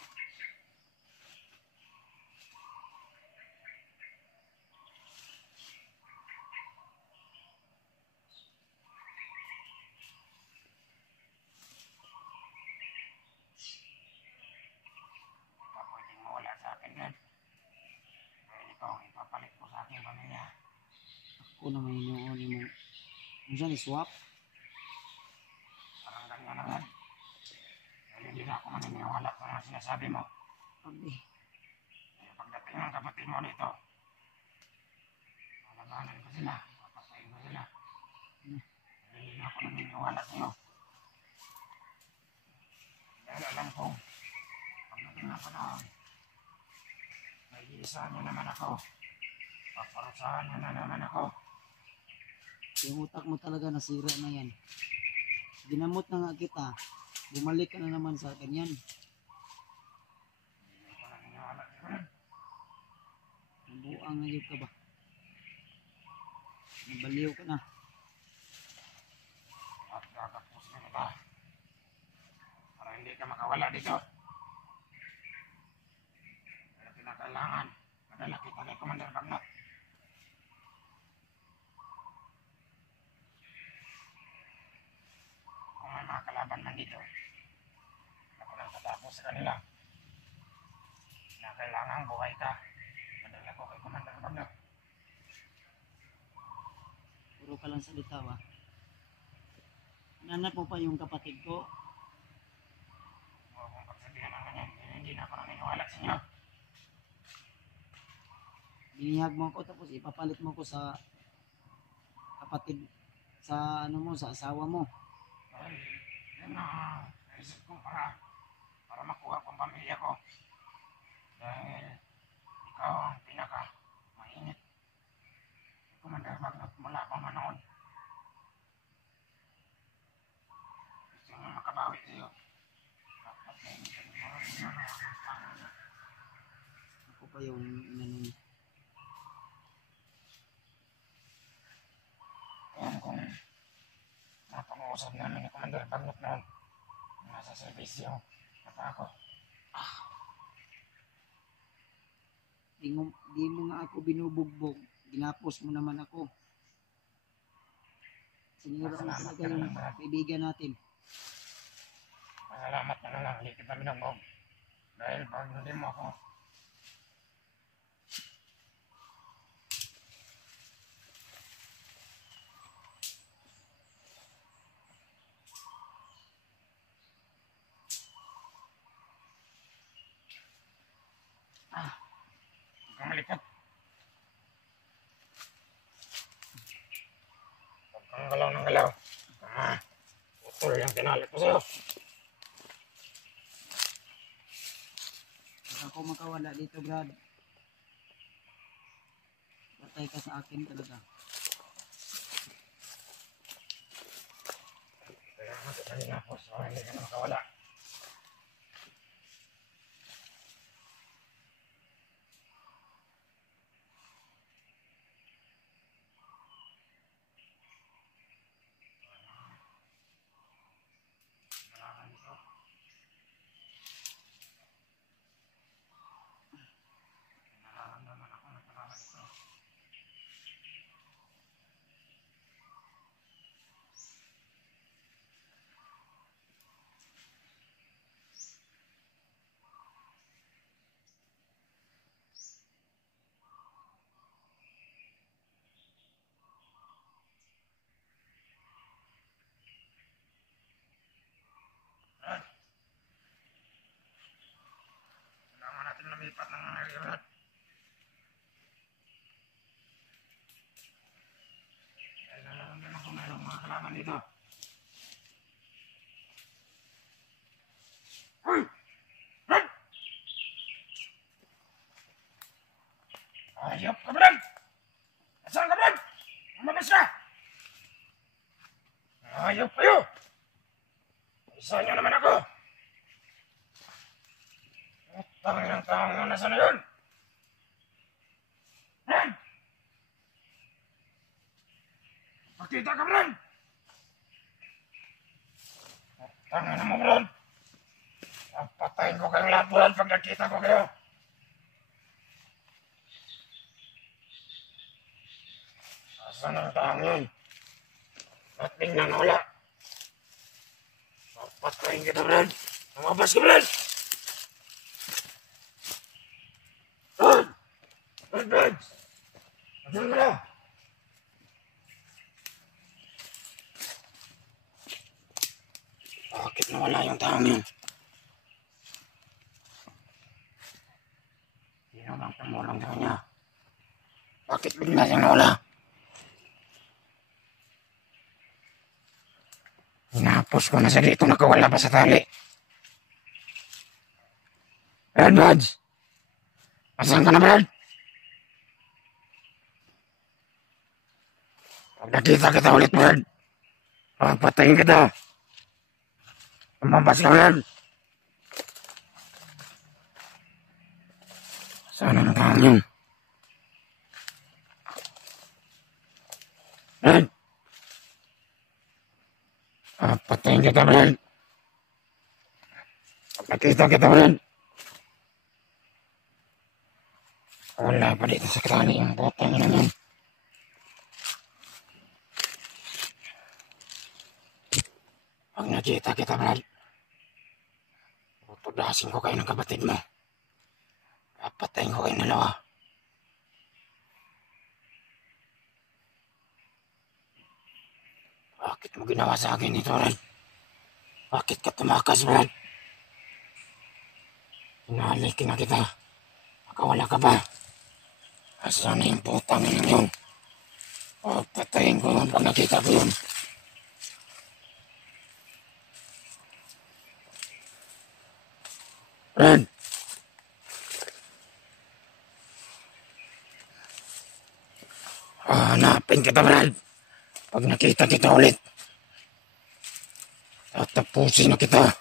Pwedeng mawala sa akin, Brad. Dahil ikaw ang ipapalit ko sa aking pamilya. Ako na may inoon mo. Ano siya ni-swap? Parang ganyan na, Brad. Dahil hindi na ako maniniwala sa mga sinasabi mo. Abi. Kaya pagdating ng kapatid mo dito, malabanan ko sila, papatayin ko sila. Dahil hindi na ako naniniwala sa iyo. Dahil alam ko, pagdating ng panahon, nag-iisa niyo naman ako. Paparusahan niyo na naman ako. Yung utak mo talaga nasira na yan. Ginamot na nga kita. Bumalik ka na naman sa ganyan. Hindi ako naniniwala sa iyo. Nabuang na yun ka ba? Nabaliw ka na. At kakapusin kita. Para hindi ka makawala dito. Pero kinakailangan, madala kita kay Commander Bagnot. Kung may mga kalaban man dito, ako lang tatapos sa kanila. Na kailangan buhay ka. Madala ko kay Commander Bagnot. Puro ka lang salita ba? Nanat mo pa yung kapatid ko. Huwag mong pagsabihan ng ganyan. Hindi na ako naniniwala sa inyo. Binihag mo ako tapos ipapalit mo ko sa kapatid sa ano mo, sa asawa mo. Ay, yan na naisip ko para makuha ko ang pamilya ko. Dahil ikaw ang pinaka mainit. Commander Magnot mula pa man noon. Gusto mo makabawi sa'yo. Dapat na hindi ka Ako pa yung inanong. Ayan kung napag-uusap namin ni Commander Magnot noon. Nasa servisyo. Napa ako. Di mo nga ako binubugbog. Ginapos mo naman ako. Sinira mo talaga yung kaibigan natin. Masalamat na lang. Hindi kita binugbog. Dahil pag hindi mo ako malikot. Huwag kang galaw ng galaw. Putol yung tinalit ko sa'yo. Pag ako makawala dito, Brad. Patay ka sa akin talaga. Kaya nga sa kanina po, so hindi ka na makawala. Kailangan natin lumipat ng area, Brad. Dahil alam naman kung mayroong mga kalaban dito. Hoy! Brad! Ayop ka, Brad! Nasaan ka, Brad? Lumabas ka! Ayop kayo! Isa niyo naman ako! Tangin ang taong mo, nasa na yun? Brad! Magkita ka, Brad! Tangin na mo, Brad! Papatayin ko kayong lahat, Brad, pag nakita ko kayo! Asan ang taong yun? At biglang nawala. Papatayin kita, Brad! Lumabas ka, Brad! Brad! Brad! Brad! Nasaan ka na? Bakit nawala yung taong yun? Sino bang tumulong sa kanya? Bakit bigla siyang nawala? Hinapos ko na sa dito, nakawala pa sa tali. Brad, Brad! Asan ka na, Brad? Pag nakita kita ulit, Brad, pagpatayin kita. Lumabas ka, Brad. Saan ang taong yun? Brad! Patayin kita, Brad. Pag nakita kita, Brad. Wala pa dito sa tali yung botang na yan. Pag nakita kita, Brad, tutudasin ko kayo ng kapatid mo. Papatayin ko kayo dalawa. Bakit mo ginawa sa akin ito, Brad? Bakit ka tumakas, Brad? Hinalikin na kita. Makawala ka ba? Asan na yung putang ina yun? Patayin ko yun pag nakita ko yun. Brad! Hanapin kita, Brad. Pag nakita kita ulit, tatapusin na kita.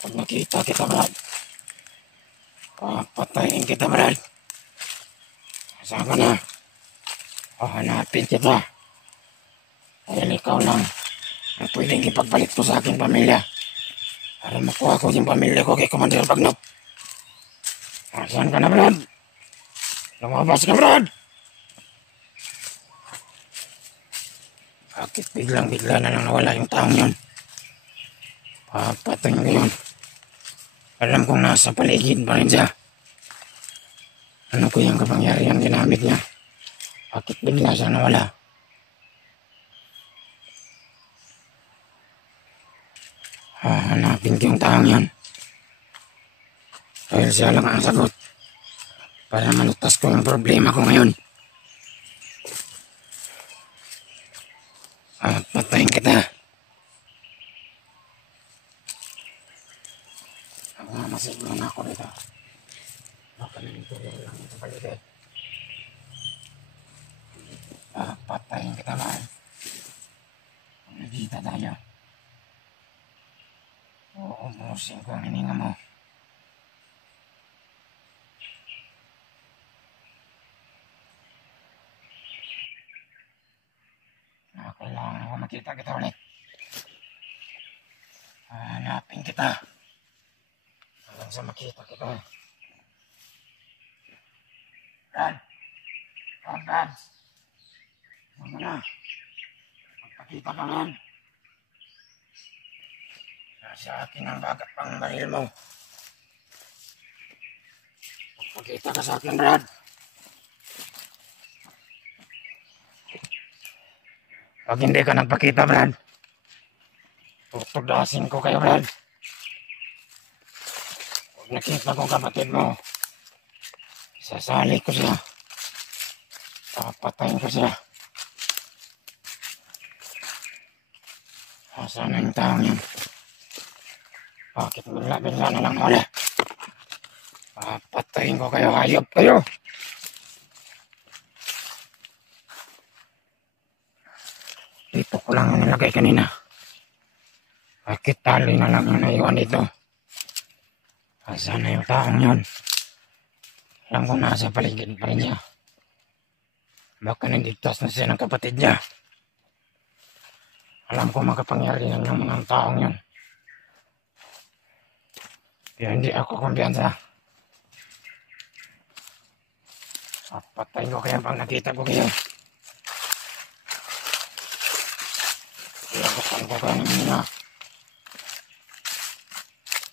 Pag nakita kita, Brad, papatayin kita, Brad. Saan ka na? Hanapin kita. Dahil ikaw lang ang pwedeng ipagpalit ko sa aking pamilya para makuha ko yung pamilya ko kay Commander Bagnot. Saan ka na, Brad? Lumabas ka, Brad! Bakit biglang-bigla na lang nawala yung taong yun? Papatayin ko yun. Alam kong nasa paligid pa rin siya. Ano ko yung kapangyarihan ginamit niya? Bakit bigla siya nawala? Hanapin ko yung taong yun. Dahil siya lang ang sagot para malutas ko yung problema ko ngayon. Patayin kita. Masiglo na ako dito. Baka nanitulog lang ito paligid. Patayin kita, man. Kung nagkita tayo, uumusin ko ang hininga mo. Kailangan ko makita kita ulit. Hanapin kita. Hanggang sa makita kita. Brad! Brad! Huwag mo na. Magpakita ka man. Nasa akin ang bagat pang baril mo. Magpakita ka sa akin, Brad. Pag hindi ka nagpakita, Brad, tutugdasin ko kayo, Brad. Pag nakita ko kapatid mo, sasali ko siya. Papatayin ko siya. Asan na yung taong yun? Bakit bigla-bigla na lang wala? Papatayin ko kayo, hayop kayo! Dito ko lang yung nilagay kanina. Bakit tali na lang yung naiwan dito? Asan na yung taong yun? Alam ko nasa paligid pa rin niya. Baka nandigtas na siya ng kapatid niya. Alam ko makapangyarihan ng mga taong yun. Kaya hindi ako kumpiyansa. Patayin ko kaya pag nakita ko kayo. Ilagutan ko kanina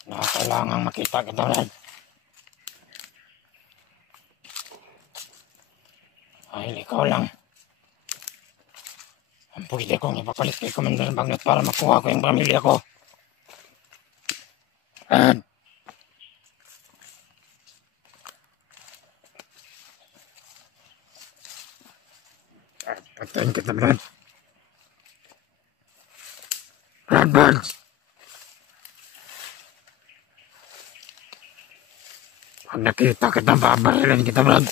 na kailangang makita kita ulit. Dahil ikaw lang ang pwede kong ipapalit kay Commander Bagnot para makuha ko yung pamilya ko. Brad! Patayin kita, Brad. Brad! Pag nakita kita, babarilin kita, Brad.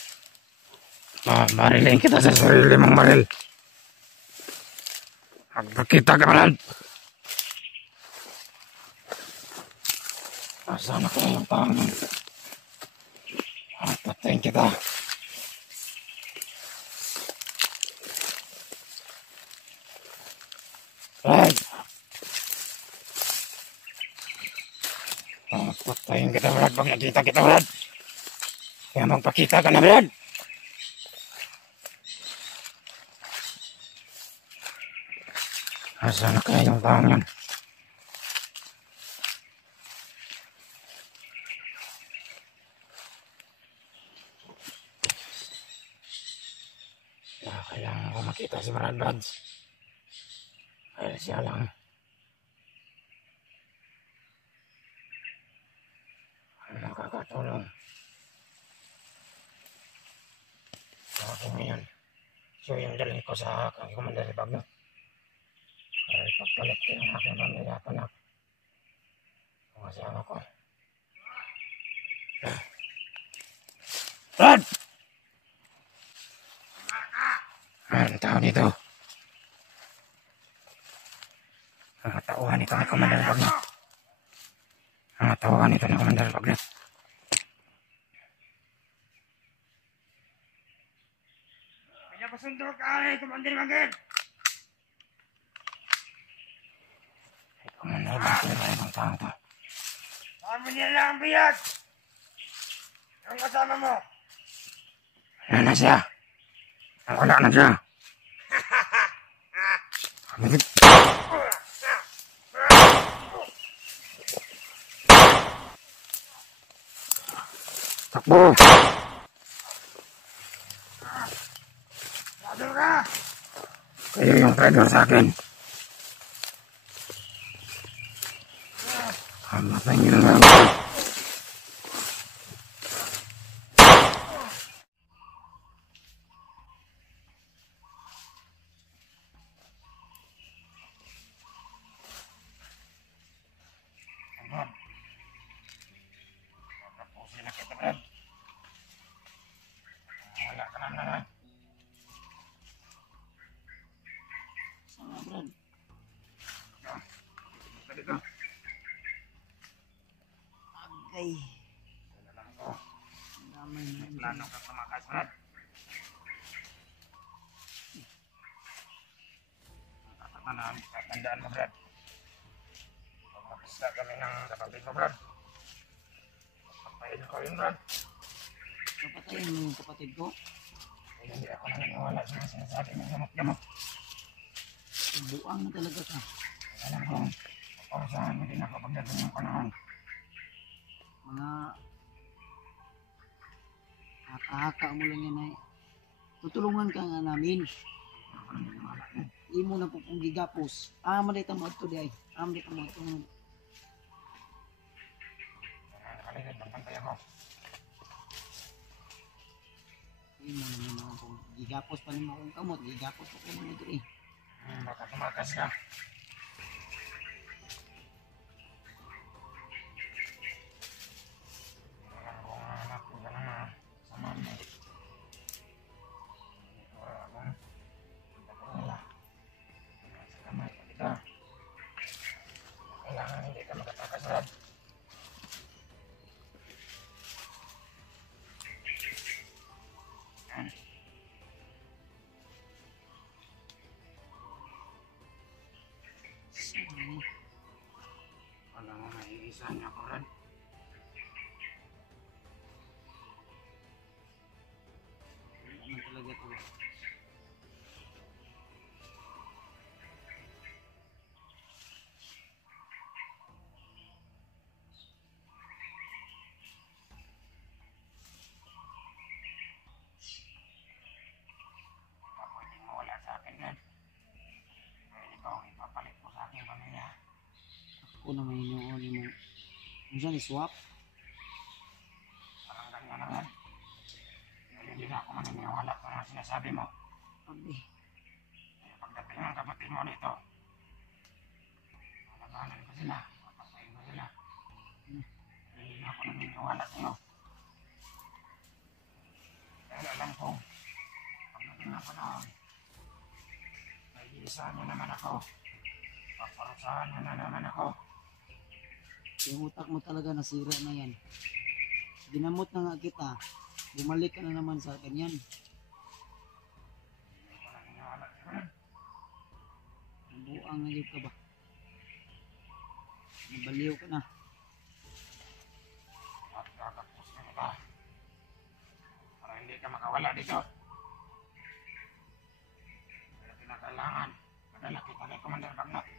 Babarilin kita sa sarili mong baril. Pag nakita ka, Brad. Asan na kaya yung taong yun? Patayin kita. Brad! Patayin kita, Brad. Pag nakita kita, Brad. Kaya magpakita ka na, Brad. Asan na kaya yung taong yun? Kailangan ko makita makita si Brad Buds. Ay, siya lang. Ang nakakatulong. Sa akin ngayon. So yung dalhin ko sa kang Commander Bagnot. Ay pagpalit ko yung aking pamilya panak. Ang asawa ko. Brad! Ang tao dito. Ang tauhan ito ni Commander Bagnot. Ang tauhan ito ni Commander Bagnot. Kaya pasundo ka ay Commander Bagnot. Ay Commander Bagnot ay ibang tao to. Saan niya lang ang biyag? Ang kasama mo? Ano na siya? Wala na siya. Takbo! Traitor ka! Kayo yung traitor sa akin. Hamatay niyo na ako. Wala ka naman. Sana, Brad. Dito. Agay. Wala lang ko. Ang damay na. Plano ka tumakas, Brad. Tatandaan mo, Brad. Pag mapista kami ng kapatid mo, Brad. Pagpapain ko yun, Brad. Papatayin mo yung kapatid ko. Hindi ako naniniwala sa mga sinasabi ng gamot-gamot. Buang na talaga ka. Alam ko, paparusahan mo din ako pagdating ng panahon. Mga haka-haka mo lang yan ay tutulungan ka nga namin. Ako naniniwala yun. Imo na po kung gigapos. Malita mo ito di ay. Malita mo ito. Nakaligid, magpantay ako. Imo na naman kung gigapos pa naman akong kamot. Gigapos pa ko naman ito eh. Baka tumakas ka. Alam ko nga anak ko ka na samahan mo. Wala akong pagkakala. Sa kamay ko kita. Kailangan hindi ka makatakas, Brad. Wala mo maiisa niya ako, Brad. Ano talaga ito. Pwede mo wala sa akin, Brad. Pwede ko ang ipapalit mo sa aking pamilya. Ako na may inuuli mo. Ano siya ni-swap? Parang ganyan na, Brad. Hindi na ako maniniwala sa mga sinasabi mo. Abi. Pagdating ng kapatid mo dito, malaganan ko sila, papatayin ko sila. Hindi na ako naniniwala sa iyo. Dahil alam ko, pagdating ng panahon, naiisa niyo naman ako. Paparusahan niyo na naman ako. Yung utak mo talaga nasira na yan. Ginamot na nga kita. Bumalik ka na naman sa ganyan. Hindi ko naniniwala sa iyo. Buang na yun ka ba? Nabaliw ka na. At kakapos ka nila. Para hindi ka makawala dito. Pero kinakailangan, madala kita kay Commander Bagnot.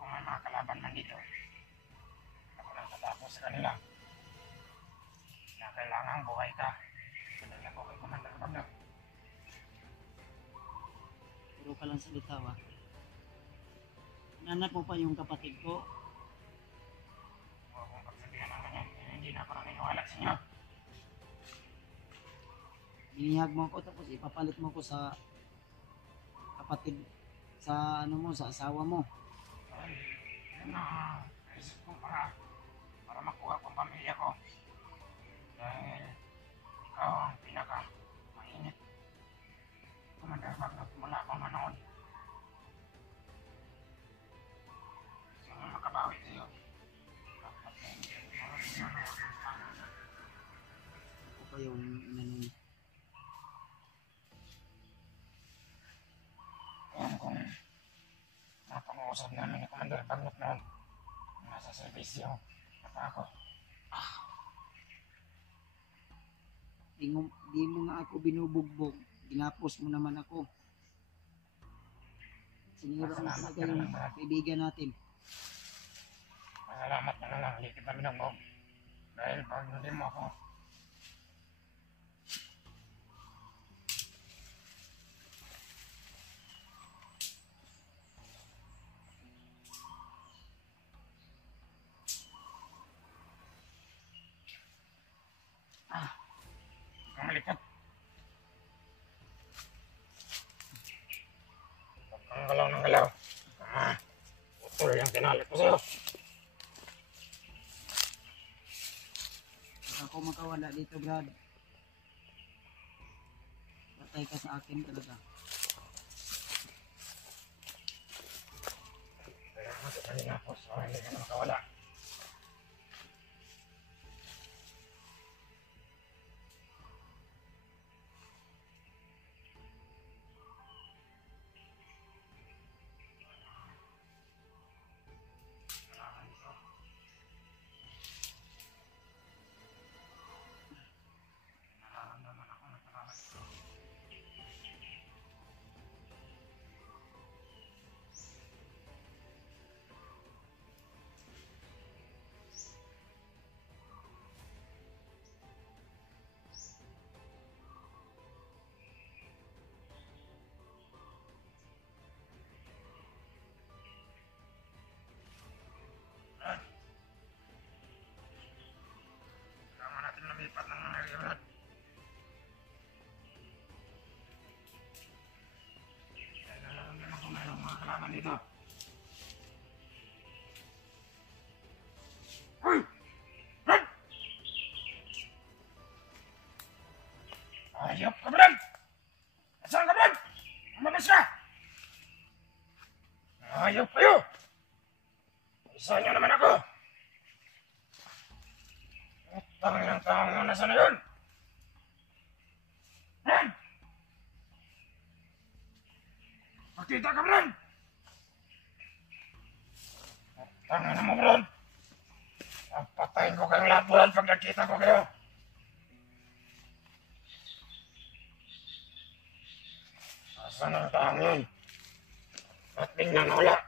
Kung may mga kalaban man dito, ako lang tatapos sa kanila. Na kailangan habang buhay ka. Dahil ako kay Commander Bagnot. Puro ka lang salita ba? Nanap mo pa yung kapatid ko. Huwag kong pagsabihan ng ganyan. Hindi na ako naniniwala sa inyo. Binihag mo ko tapos ipapalit mo ko sa kapatid sa ano mo, sa asawa mo. Ay, yun na. Naisip ko para makuha ko ang pamilya ko. Dahil ikaw ang pinaka-mainit. Commander Bagnot mula pa manood. Gusto mo makabawi sa'yo. Dapat na hindi Ako pa yung inanong. Alam kong napag-uusap namin ni Commander Bagnot noon. Nasa servisyo. Papa ako. Di mo nga ako binubugbog. Ginapos mo naman ako. Sinira mo talaga yung kaibigan natin. Masalamat na lang. Hindi kita binugbog. Dahil pag hindi mo ako, malikot. Huwag kang galaw ng galaw. Utol yung tinalit ko sa'yo. Baka ako makawala dito, Brad. Patay ka sa akin talaga. Kaya nga sa kanina po, so hindi ka na makawala. Nararamdaman ako na talaga. Kailangan natin lumipat ng area, Brad. Dahil nararamdaman ko mayroong mga kalaban dito. Hoy! Brad! Ayop ka, Brad! Nasaan ka, Brad? Lumabas ka! Ayop kayo! Isa niyo naman ako! Utang ng taong mo, nasaan na yun? Brad! Magkita ka, Brad! Utang na mo, Brad! Papatayin ko kayong lahat, Brad, pag nakita ko kayo! Asan ang taong yun? At biglang nawala.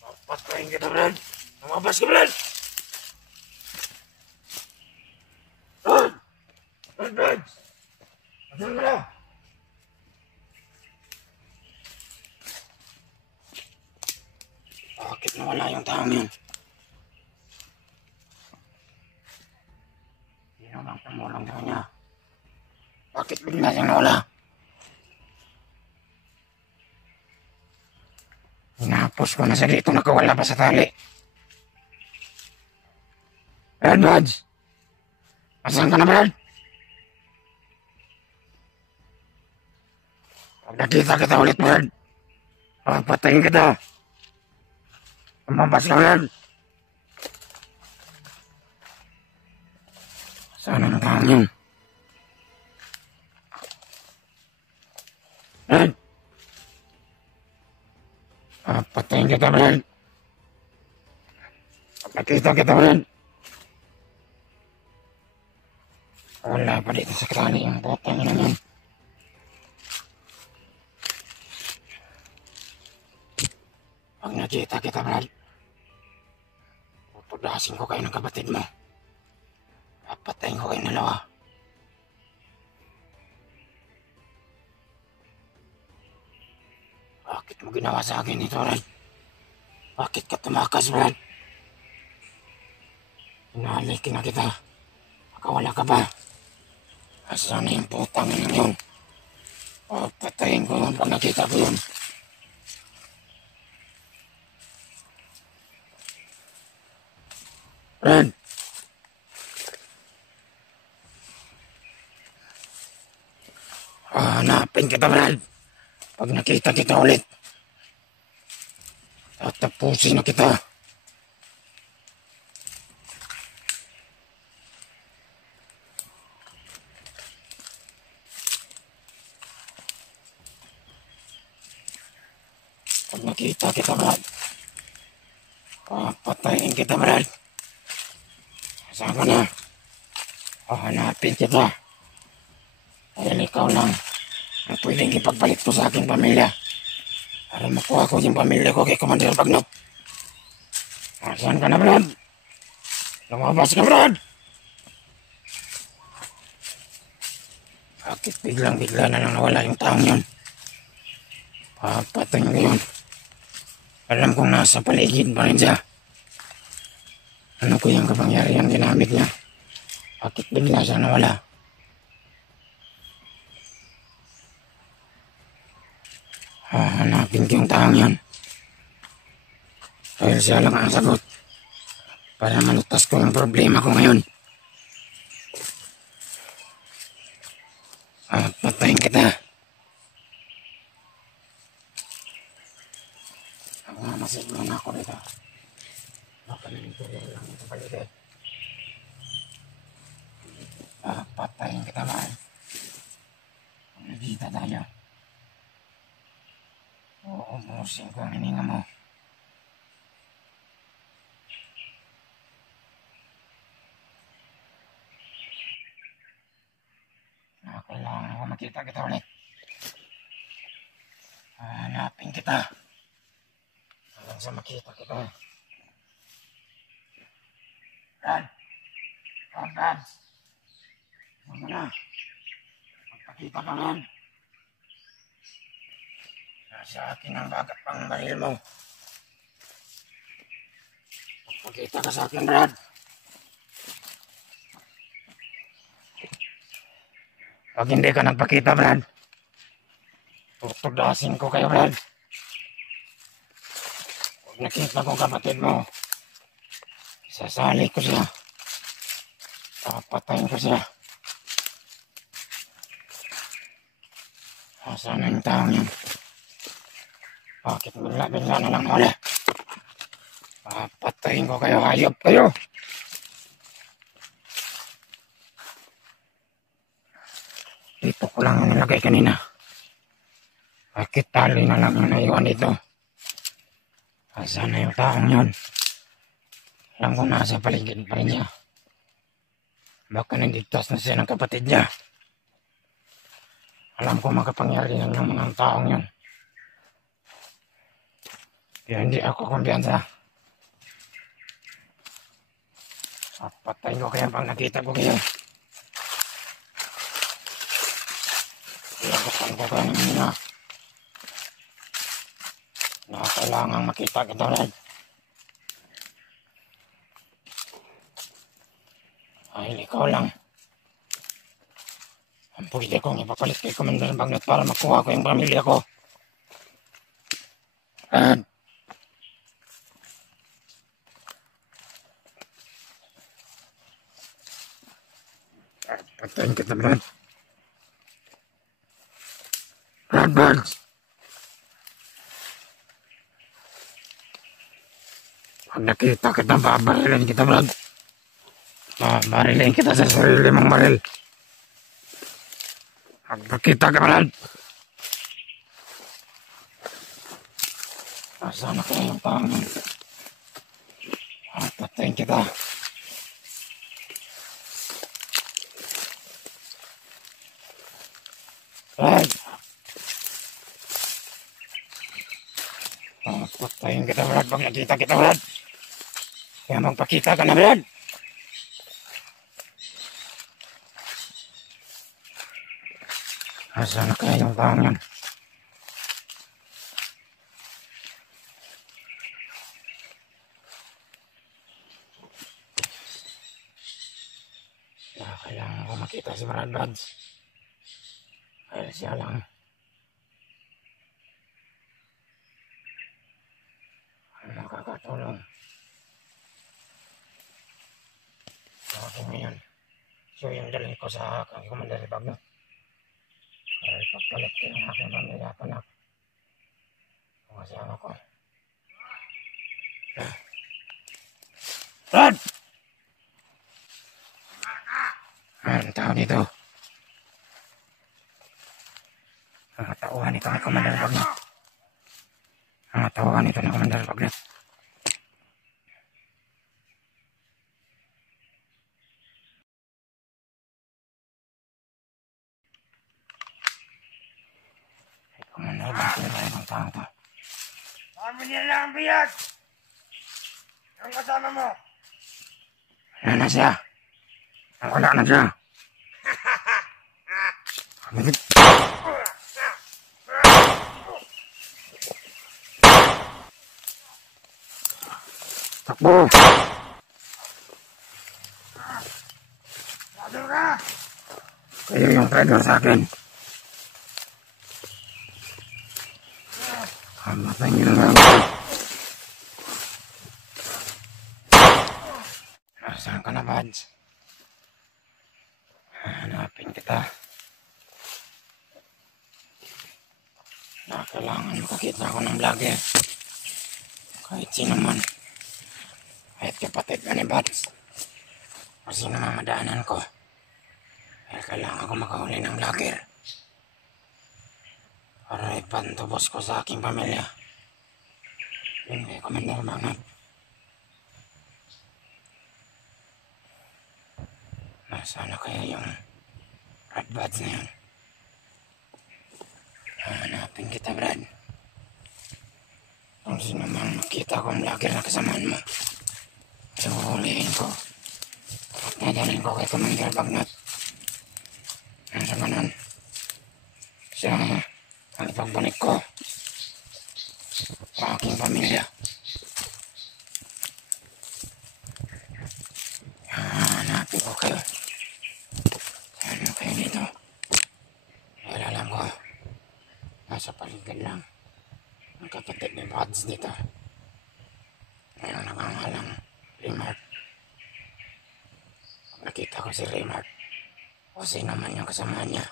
Papatayin kita, Brad! Lumabas ka, Brad! Brad! Brad, Brad! Nasaan ka na? Bakit nawala yung taong yun? Sino bang tumulong sa kanya? Bakit bigla siyang nawala? Hinapos ko na siya dito, nakawala pa sa tali. Brad, Brad! Asan ka na, Brad? Pag nakita kita ulit, Brad, papatayin kita. Lumabas ka, Brad. Saan ang taong yun? Brad! Papatayin kita, Brad. Pag nakita kita, Brad. Wala pa dito sa krani yung botang yun yan. Pag nakita kita, Brad, pupudasin ko kayo ng kapatid mo. Papatayin Papatayin ko kayong dalawa. Bakit mo ginawa sa akin ito, Brad? Bakit ka tumakas, Brad? Hinahalikin na kita. Makawala ka ba? Asa na yung putang ina yun? Papatayin ko yun pag nakita ko yun. Brad! Hanapin kita, Brad. Pag nakita kita ulit, tatapusin na kita. Pag nakita kita, Brad, papatayin kita, Brad. Saan ka na? Hanapin kita. Dahil ikaw lang ang pwedeng ipagpalit ko sa aking pamilya para makuha ko yung pamilya ko kay Commander Bagnot. Saan ka na, Brad? Lumabas ka, Brad! Bakit biglang-bigla na lang nawala yung taong yun? Papatayin ko yun. Alam kong nasa paligid pa rin siya. Ano ko yung kapangyarihan ginamit niya? Bakit bigla siya nawala? Hanapin ko yung taong yun. Dahil siya lang ang sagot para malutas ko yung problema ko ngayon. Patayin kita. Masiglo na ako dito. Baka nangyari lang ito paligid. Patayin kita, man. Kung nagkita tayo, uumusin ko ang hininga mo. Kailangan ako makita kita ulit. Hanapin kita. Hanggang sa makita kita. Brad! Brad! Huwag mo na. Magpakita ka man. Nasa akin ang bagat pang baril mo. Magpakita ka sa akin, Brad. Pag hindi ka nagpakita, Brad, tutugdasin ko kayo, Brad. Pag nakita ko kapatid mo, sasali ko siya. Papatayin ko siya. Asan na yung taong yun? Bakit bigla-bigla na lang wala? Papatayin ko kayo, hayop kayo! Dito ko lang yung nilagay kanina. Bakit tali na lang yung naiwan dito? Asan na yung taong yun? Alam ko nasa paligid pa rin niya. Baka nagdigtas na siya ng kapatid niya. Alam ko makapangyarihan ng mga taong yun. Kaya hindi ako kumpiyansa. Papatayin ko kaya pag nakita ko kayo. Lagotan ko kayo ng mga na kailangang makita kita, Brad. Dahil ikaw lang ang pwede kong ipapalit kay Commander Bagnot para makuha ko yung pamilya ko. Brad. Patayin kita, Brad. Brad. Pag nakita kita, babarilin kita, Brad. Babarilin kita sa sarili mong baril. Pag nakita ka, Brad. Asa na kayo yung taong yun? Patayin kita. Brad. Patayin kita, Brad. Pag nakita kita, Brad. Kaya magpakita ka na, Brad. Nasaan na kaya yung taong yan? Kailangan ko makita si Brad Buds. Dahil siya lang ang makakatulong sa akin ngayon. So yung dalhin ko sa aking Commander Bagnot para ipagpalit ko yung aking pamilya at anak. Ang asawa ko. Brad! Ang tao dito. Ang tauhan ito ng Commander Bagnot. Ang tauhan ito ng Commander Bagnot. Commander Bagnot ba itong tao ito? Sabi niya lang ang biyag! Ang kasama mo! Ano na siya? Wala na siya. Takbo! Traitor ka! Kayo yung traitor sa akin. Kamatay niyo lang ako. Nasaan ka na, Buds? Hanapin kita. Kailangan makakita ako ng vlogger. Kahit sino man. Kahit kapatid ka ni Buds. O sino mamadaanan ko. Kaya kailangan ko makahuli ng vlogger. Para ipantubos ko sa aking pamilya. Yun kay Commander Bagnot. Nasaan na kaya yung Brad Buds na yun? Hanapin kita, Brad. Kung sino mang makita ko ang vlogger na kasamaan mo, huhulihin ko. At nadalhin ko kay Commander Bagnot. Ang sa ganun, siya ang ipagbalik ko sa aking pamilya. Hanapin ko kayo. Ano kayo dito? Dahil alam ko, nasa paligid lang ang kapatid ni Buds dito. Ngayon nakangalang Remark. Pag nakita ko si Remark o sino man yung kasama niya,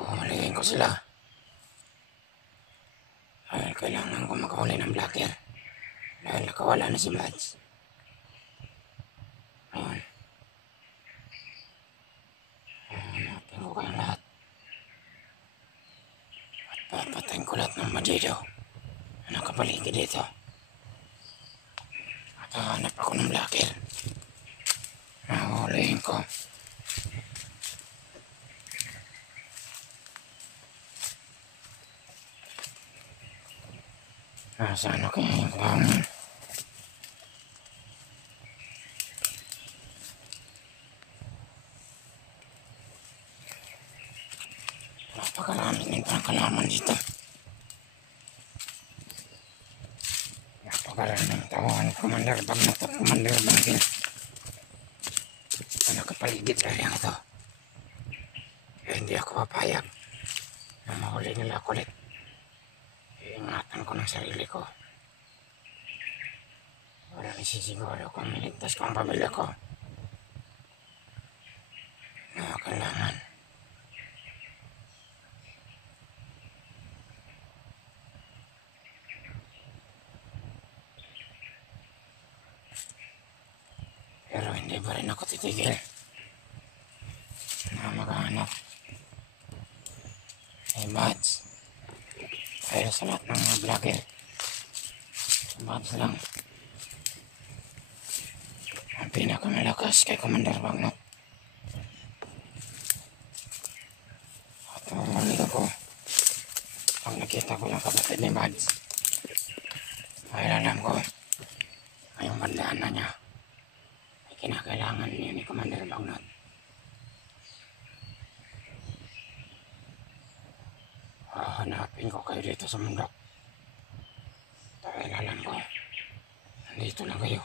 huhulihin ko sila. Dahil kailangan ko makahuli ng vlogger. Dahil nakawala na si Buds. Ngayon, hanapin ko kayong lahat. At papatayin ko lahat ng madidaw na nakapaligid dito. At hahanap ako ng vlogger. Nahuhulihin ko. Nasaan na kaya yung taong yun? Napakarami din parang kalaman dito. Napakaraming tawahan Commander Bagnot at Commander Bagnot. Na nakapaligid na rin ito. Kaya hindi ako papayag na mahuli nila kulit. Iingatan ko ng sarili ko. Para nisisiguro kung miligtas ko ang pamilya ko. Na kailangan. Pero hindi pa rin ako titigil na maghahanap ni Buds. Dahil sa lahat ng mga vlogger, si Buds lang ang pinakamalakas kay Commander Bagnot. At huhulihin ko pag nakita ko yung kapatid ni Buds. Dahil alam ko ngayong bandaan na niya ay kinakailangan niya ni Commander Bagnot. Hahanapin ko kayo dito sa mundo. Dahil alam ko, nandito lang kayo.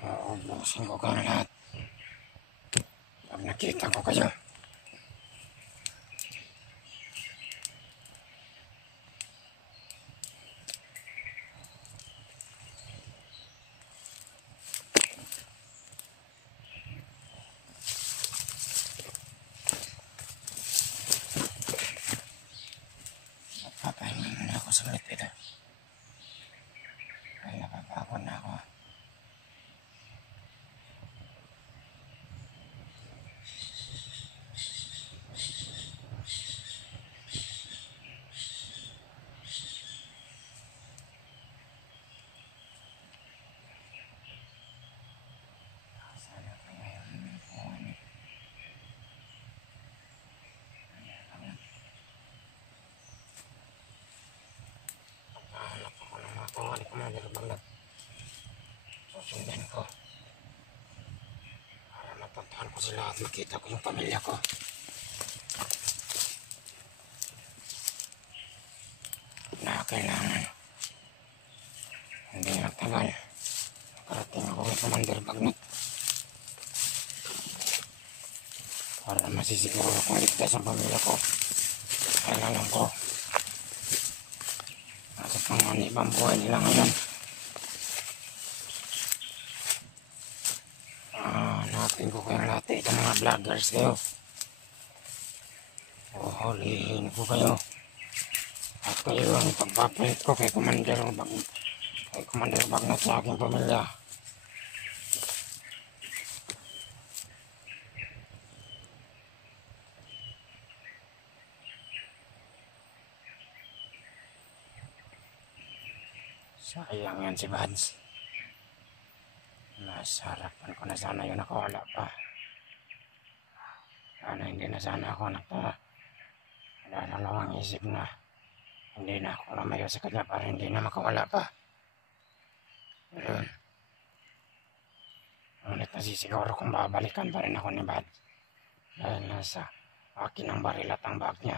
Uubusin ko kang lahat. Pag nakita ko kayo. Papahinga muna ako saglit dito. Ay, napapagod na ako. Sana kaya yung buwan eh. Hanap ako ng mga tungan ni Commander Bagnat. Susundan ko. Para mapuntahan ko sila at makita ko yung pamilya ko. Na kailangan. Hindi nagtagal. Nakarating ako kay Commander Bagnat. Para masisiguro kung ligtas ang pamilya ko. Dahil alam ko. Nasa panganib ang buhay nila ngayon. Hanapin ko kayong lahat itong mga vloggers kayo. Huhulihin ko kayo. At kayo ang pagpapalit ko kay Commander Bagnat sa aking pamilya. Sayang yan si Vance. Nasa harapan ko na sana yun, nakawala pa. Sana hindi na sana ako nadalawang isip na hindi na ako lumayo sa kanya para hindi na makawala pa. Pero yun. Ngunit nasisiguro kung babalikan pa rin ako ni Vance. Dahil nasa akin ang baril at ang bag niya.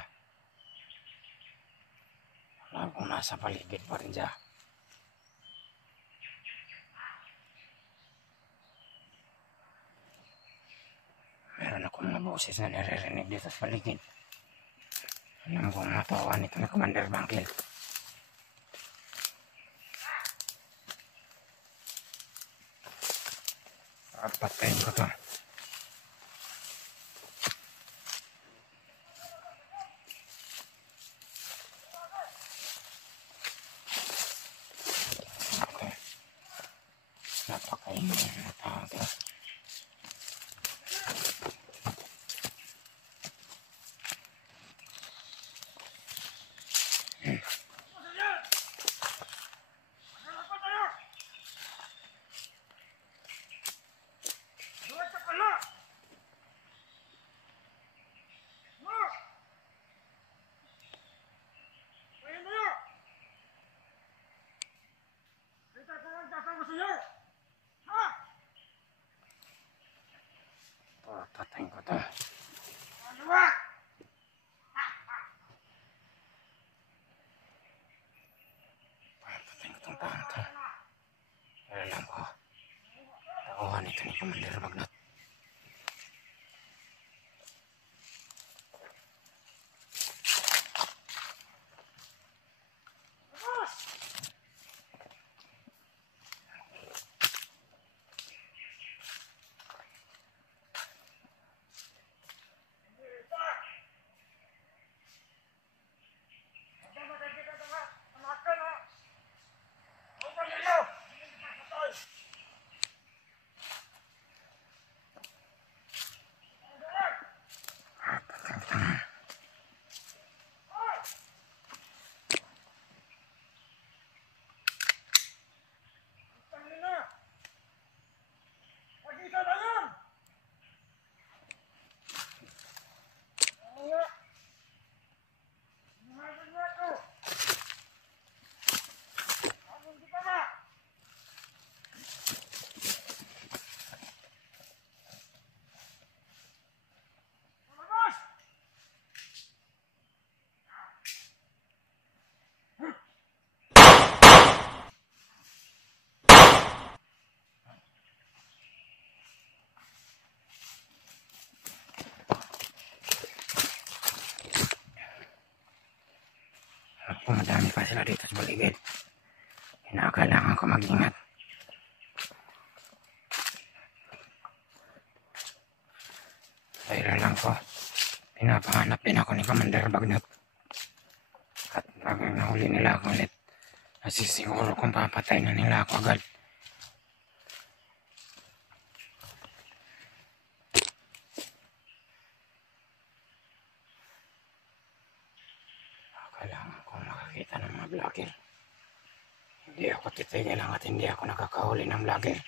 Alam kong nasa paligid pa rin siya. Meron akong mga boses na naririnig dito sa paligid. Alam kong matawa nito ni Commander Bangkil. Patayin ko to. Napakaingay na tao to. Patayin ko to. Patayin ko tong taon to. Pero alam ko, tauhan ito ni Commander Bagnat. kung madami pa sila dito sa baligid. Kailangan ko mag-ingat. Dahil lang ko, pinapahanap din ako ni Commander Bagnot. At pag nahuli nila ako ulit, nasisiguro kung papatay na nila ako agad. Kailangan ko makakita ng mga vlogger. Hindi ako titigil lang at hindi ako nakakahuli ng vlogger.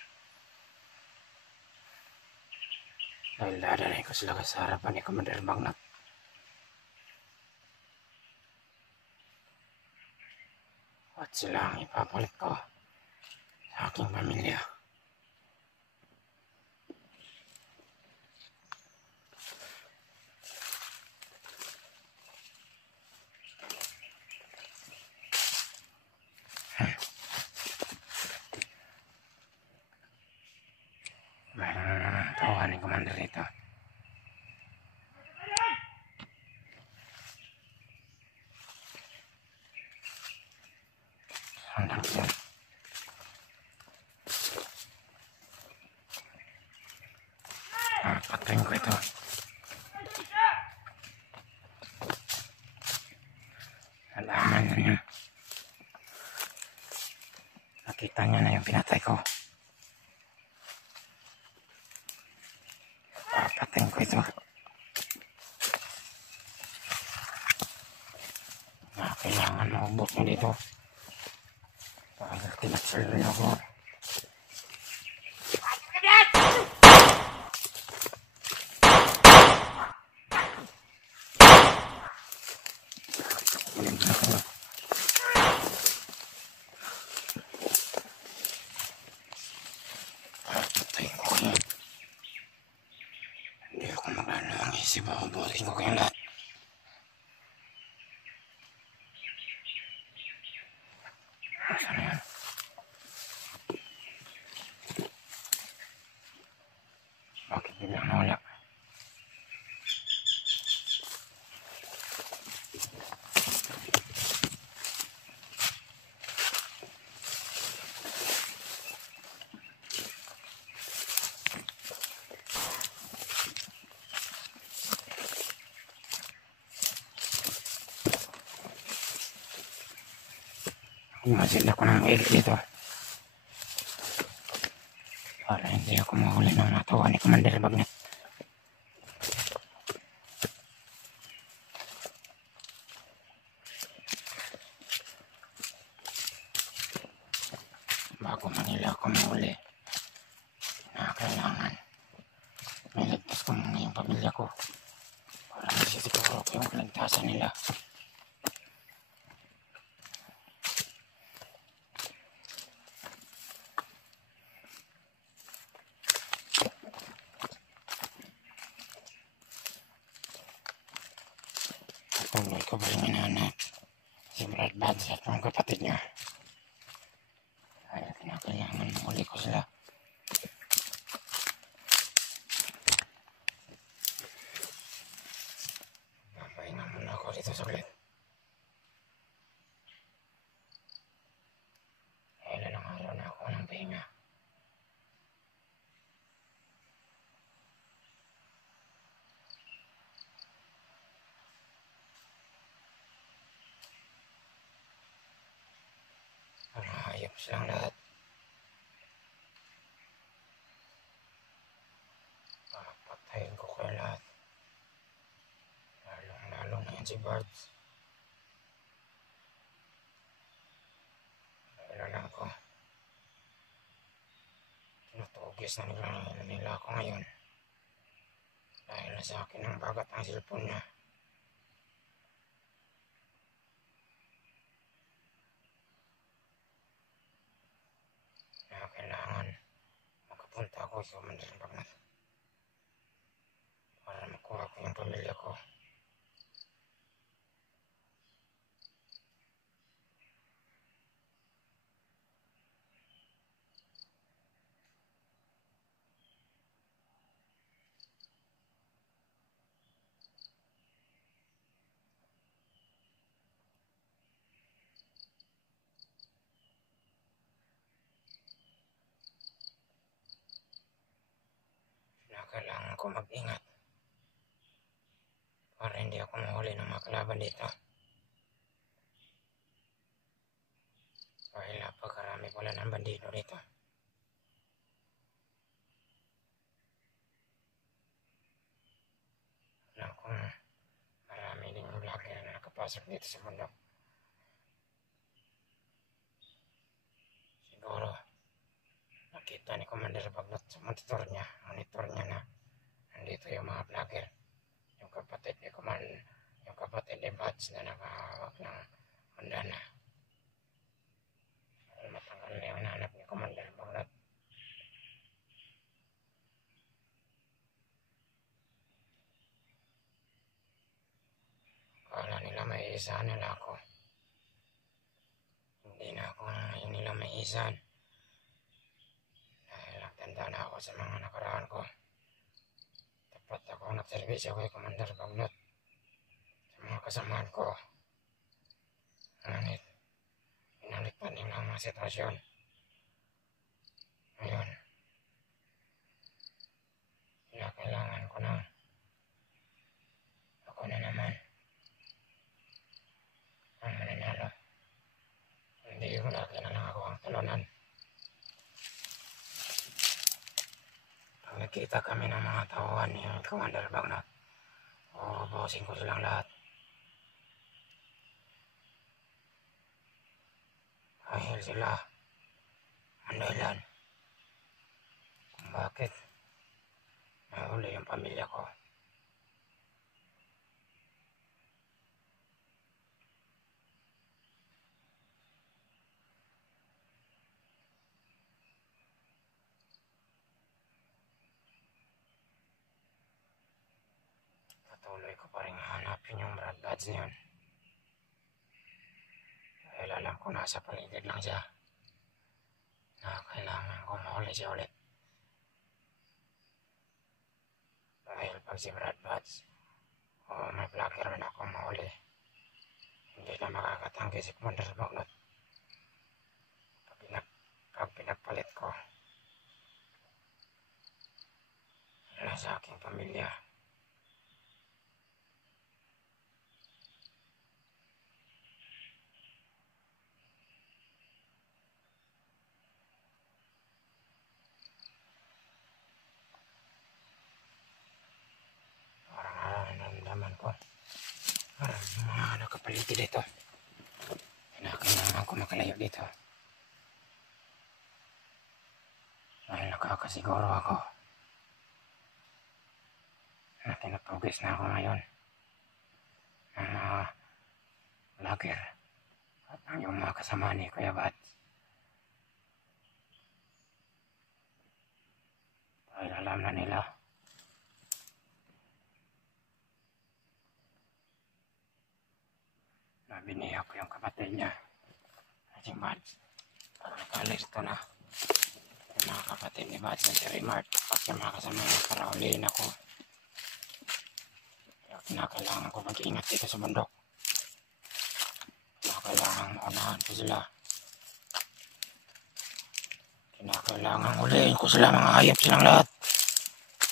Dahil dadalhin ko sila sa harapan ni Commander Bagnot. At sila ang ipapalit ko sa aking pamilya. Mayroon tawahan ni Commander dito. Sandang siya. Patayin ko ito. Alaman na niya. Nakita niya na yung pinatay ko. Patayin ko ito. Kailangan maubos niya dito. Pagkat kinaksalin ako. Patayin ko kayo. Hindi ako maglalawang isip. Mabubutin ko kayo lahat. Saan yan? Bakit biglang nawala? Imasin ako ng egg dito. Para hindi ako mahuli ng natawa ni Commander Bagnot. Bago manila ako mahuli, na kailangan may ligtas ko muna yung pamilya ko. Para nasisiguro ko yung kaligtasan nila. Patuloy ko ba yung hinahanap si Brad Buds at mga kapatid niya. Kaya kinakailangan mahuli ko sila. Papahinga muna ako dito saglit. Ilan ang araw na ako ng pahinga. Hayop silang lahat. Papatayin ko kayo lahat. Lalo na yan si Bards. Alam ko. Tinutugis na nila ako ngayon. Dahil na sa akin ang bagat ang cellphone niya. Kailangan makapunta ako sa Commander Bagnot para makuha ko yung pamilya ko. ko mag-ingat para hindi ako mahuli ng mga kalaban dito. Dahil napakarami pala ng bandido dito. Alam kong marami din yung vlogger na nakapasok dito sa bundok. Siguro nakita ni Commander Bagnot sa monitor niya na nandito yung mga vlogger. Yung kapatid ni yung kapatid ni Bats na nakahawak ng bandana. Matanggal na yung hanap ni Commander Bagnot. Akala nila may isa nila ako. Hindi na ako ngayon nila may isan. Dahil nagtanda na ako sa mga nakaraan ko. Tapat ako nagservisyo kay Commander Bagnot sa mga kasamaan ko. Ngunit, pinalitan nila ang mga sitwasyon. Ngayon, kailangan ko na. Ako na naman ang mananalo. Hindi ko lagi na lang ako ang talunan. Pag nakita kami ng mga tauhan ni Commander Bagnot, ubusin ko silang lahat. Dahil sila ang dahilan kung bakit nahuli yung pamilya ko. Patuloy ko pa rin hanapin yung Brad Buds na yun. Dahil alam ko nasa paligid lang siya. Na kailangan ko mahuli siya ulit. Dahil pag si Brad Buds o may vlogger man ako mahuli, hindi na makakatanggi si Commander Bagnot. Pag pinagpalit ko wala sa aking pamilya. Naman ko mga nakapaligid dito. Kailangan ko makalayo dito. Dahil nakakasiguro ako na pinapugis na ako ngayon ng mga vlogger at ang yung mga kasama ni Kuya Bats. Dahil alam na nila biniyak ko yung kapatid niya at yung Bats. Nakalisto na yung mga kapatid ni Bats na si Remart at yung mga kasama niya para ulihin ako. Kaya kinakailangan ko mag-ingat dito sa bundok. Kinakailangan maunahan ko sila. Kinakailangan ulihin ko sila, mga hayop silang lahat.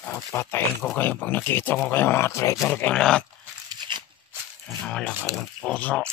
At patayin ko kayo pag nakita ko kayo, mga traitor kayong lahat. Wala kayong puso.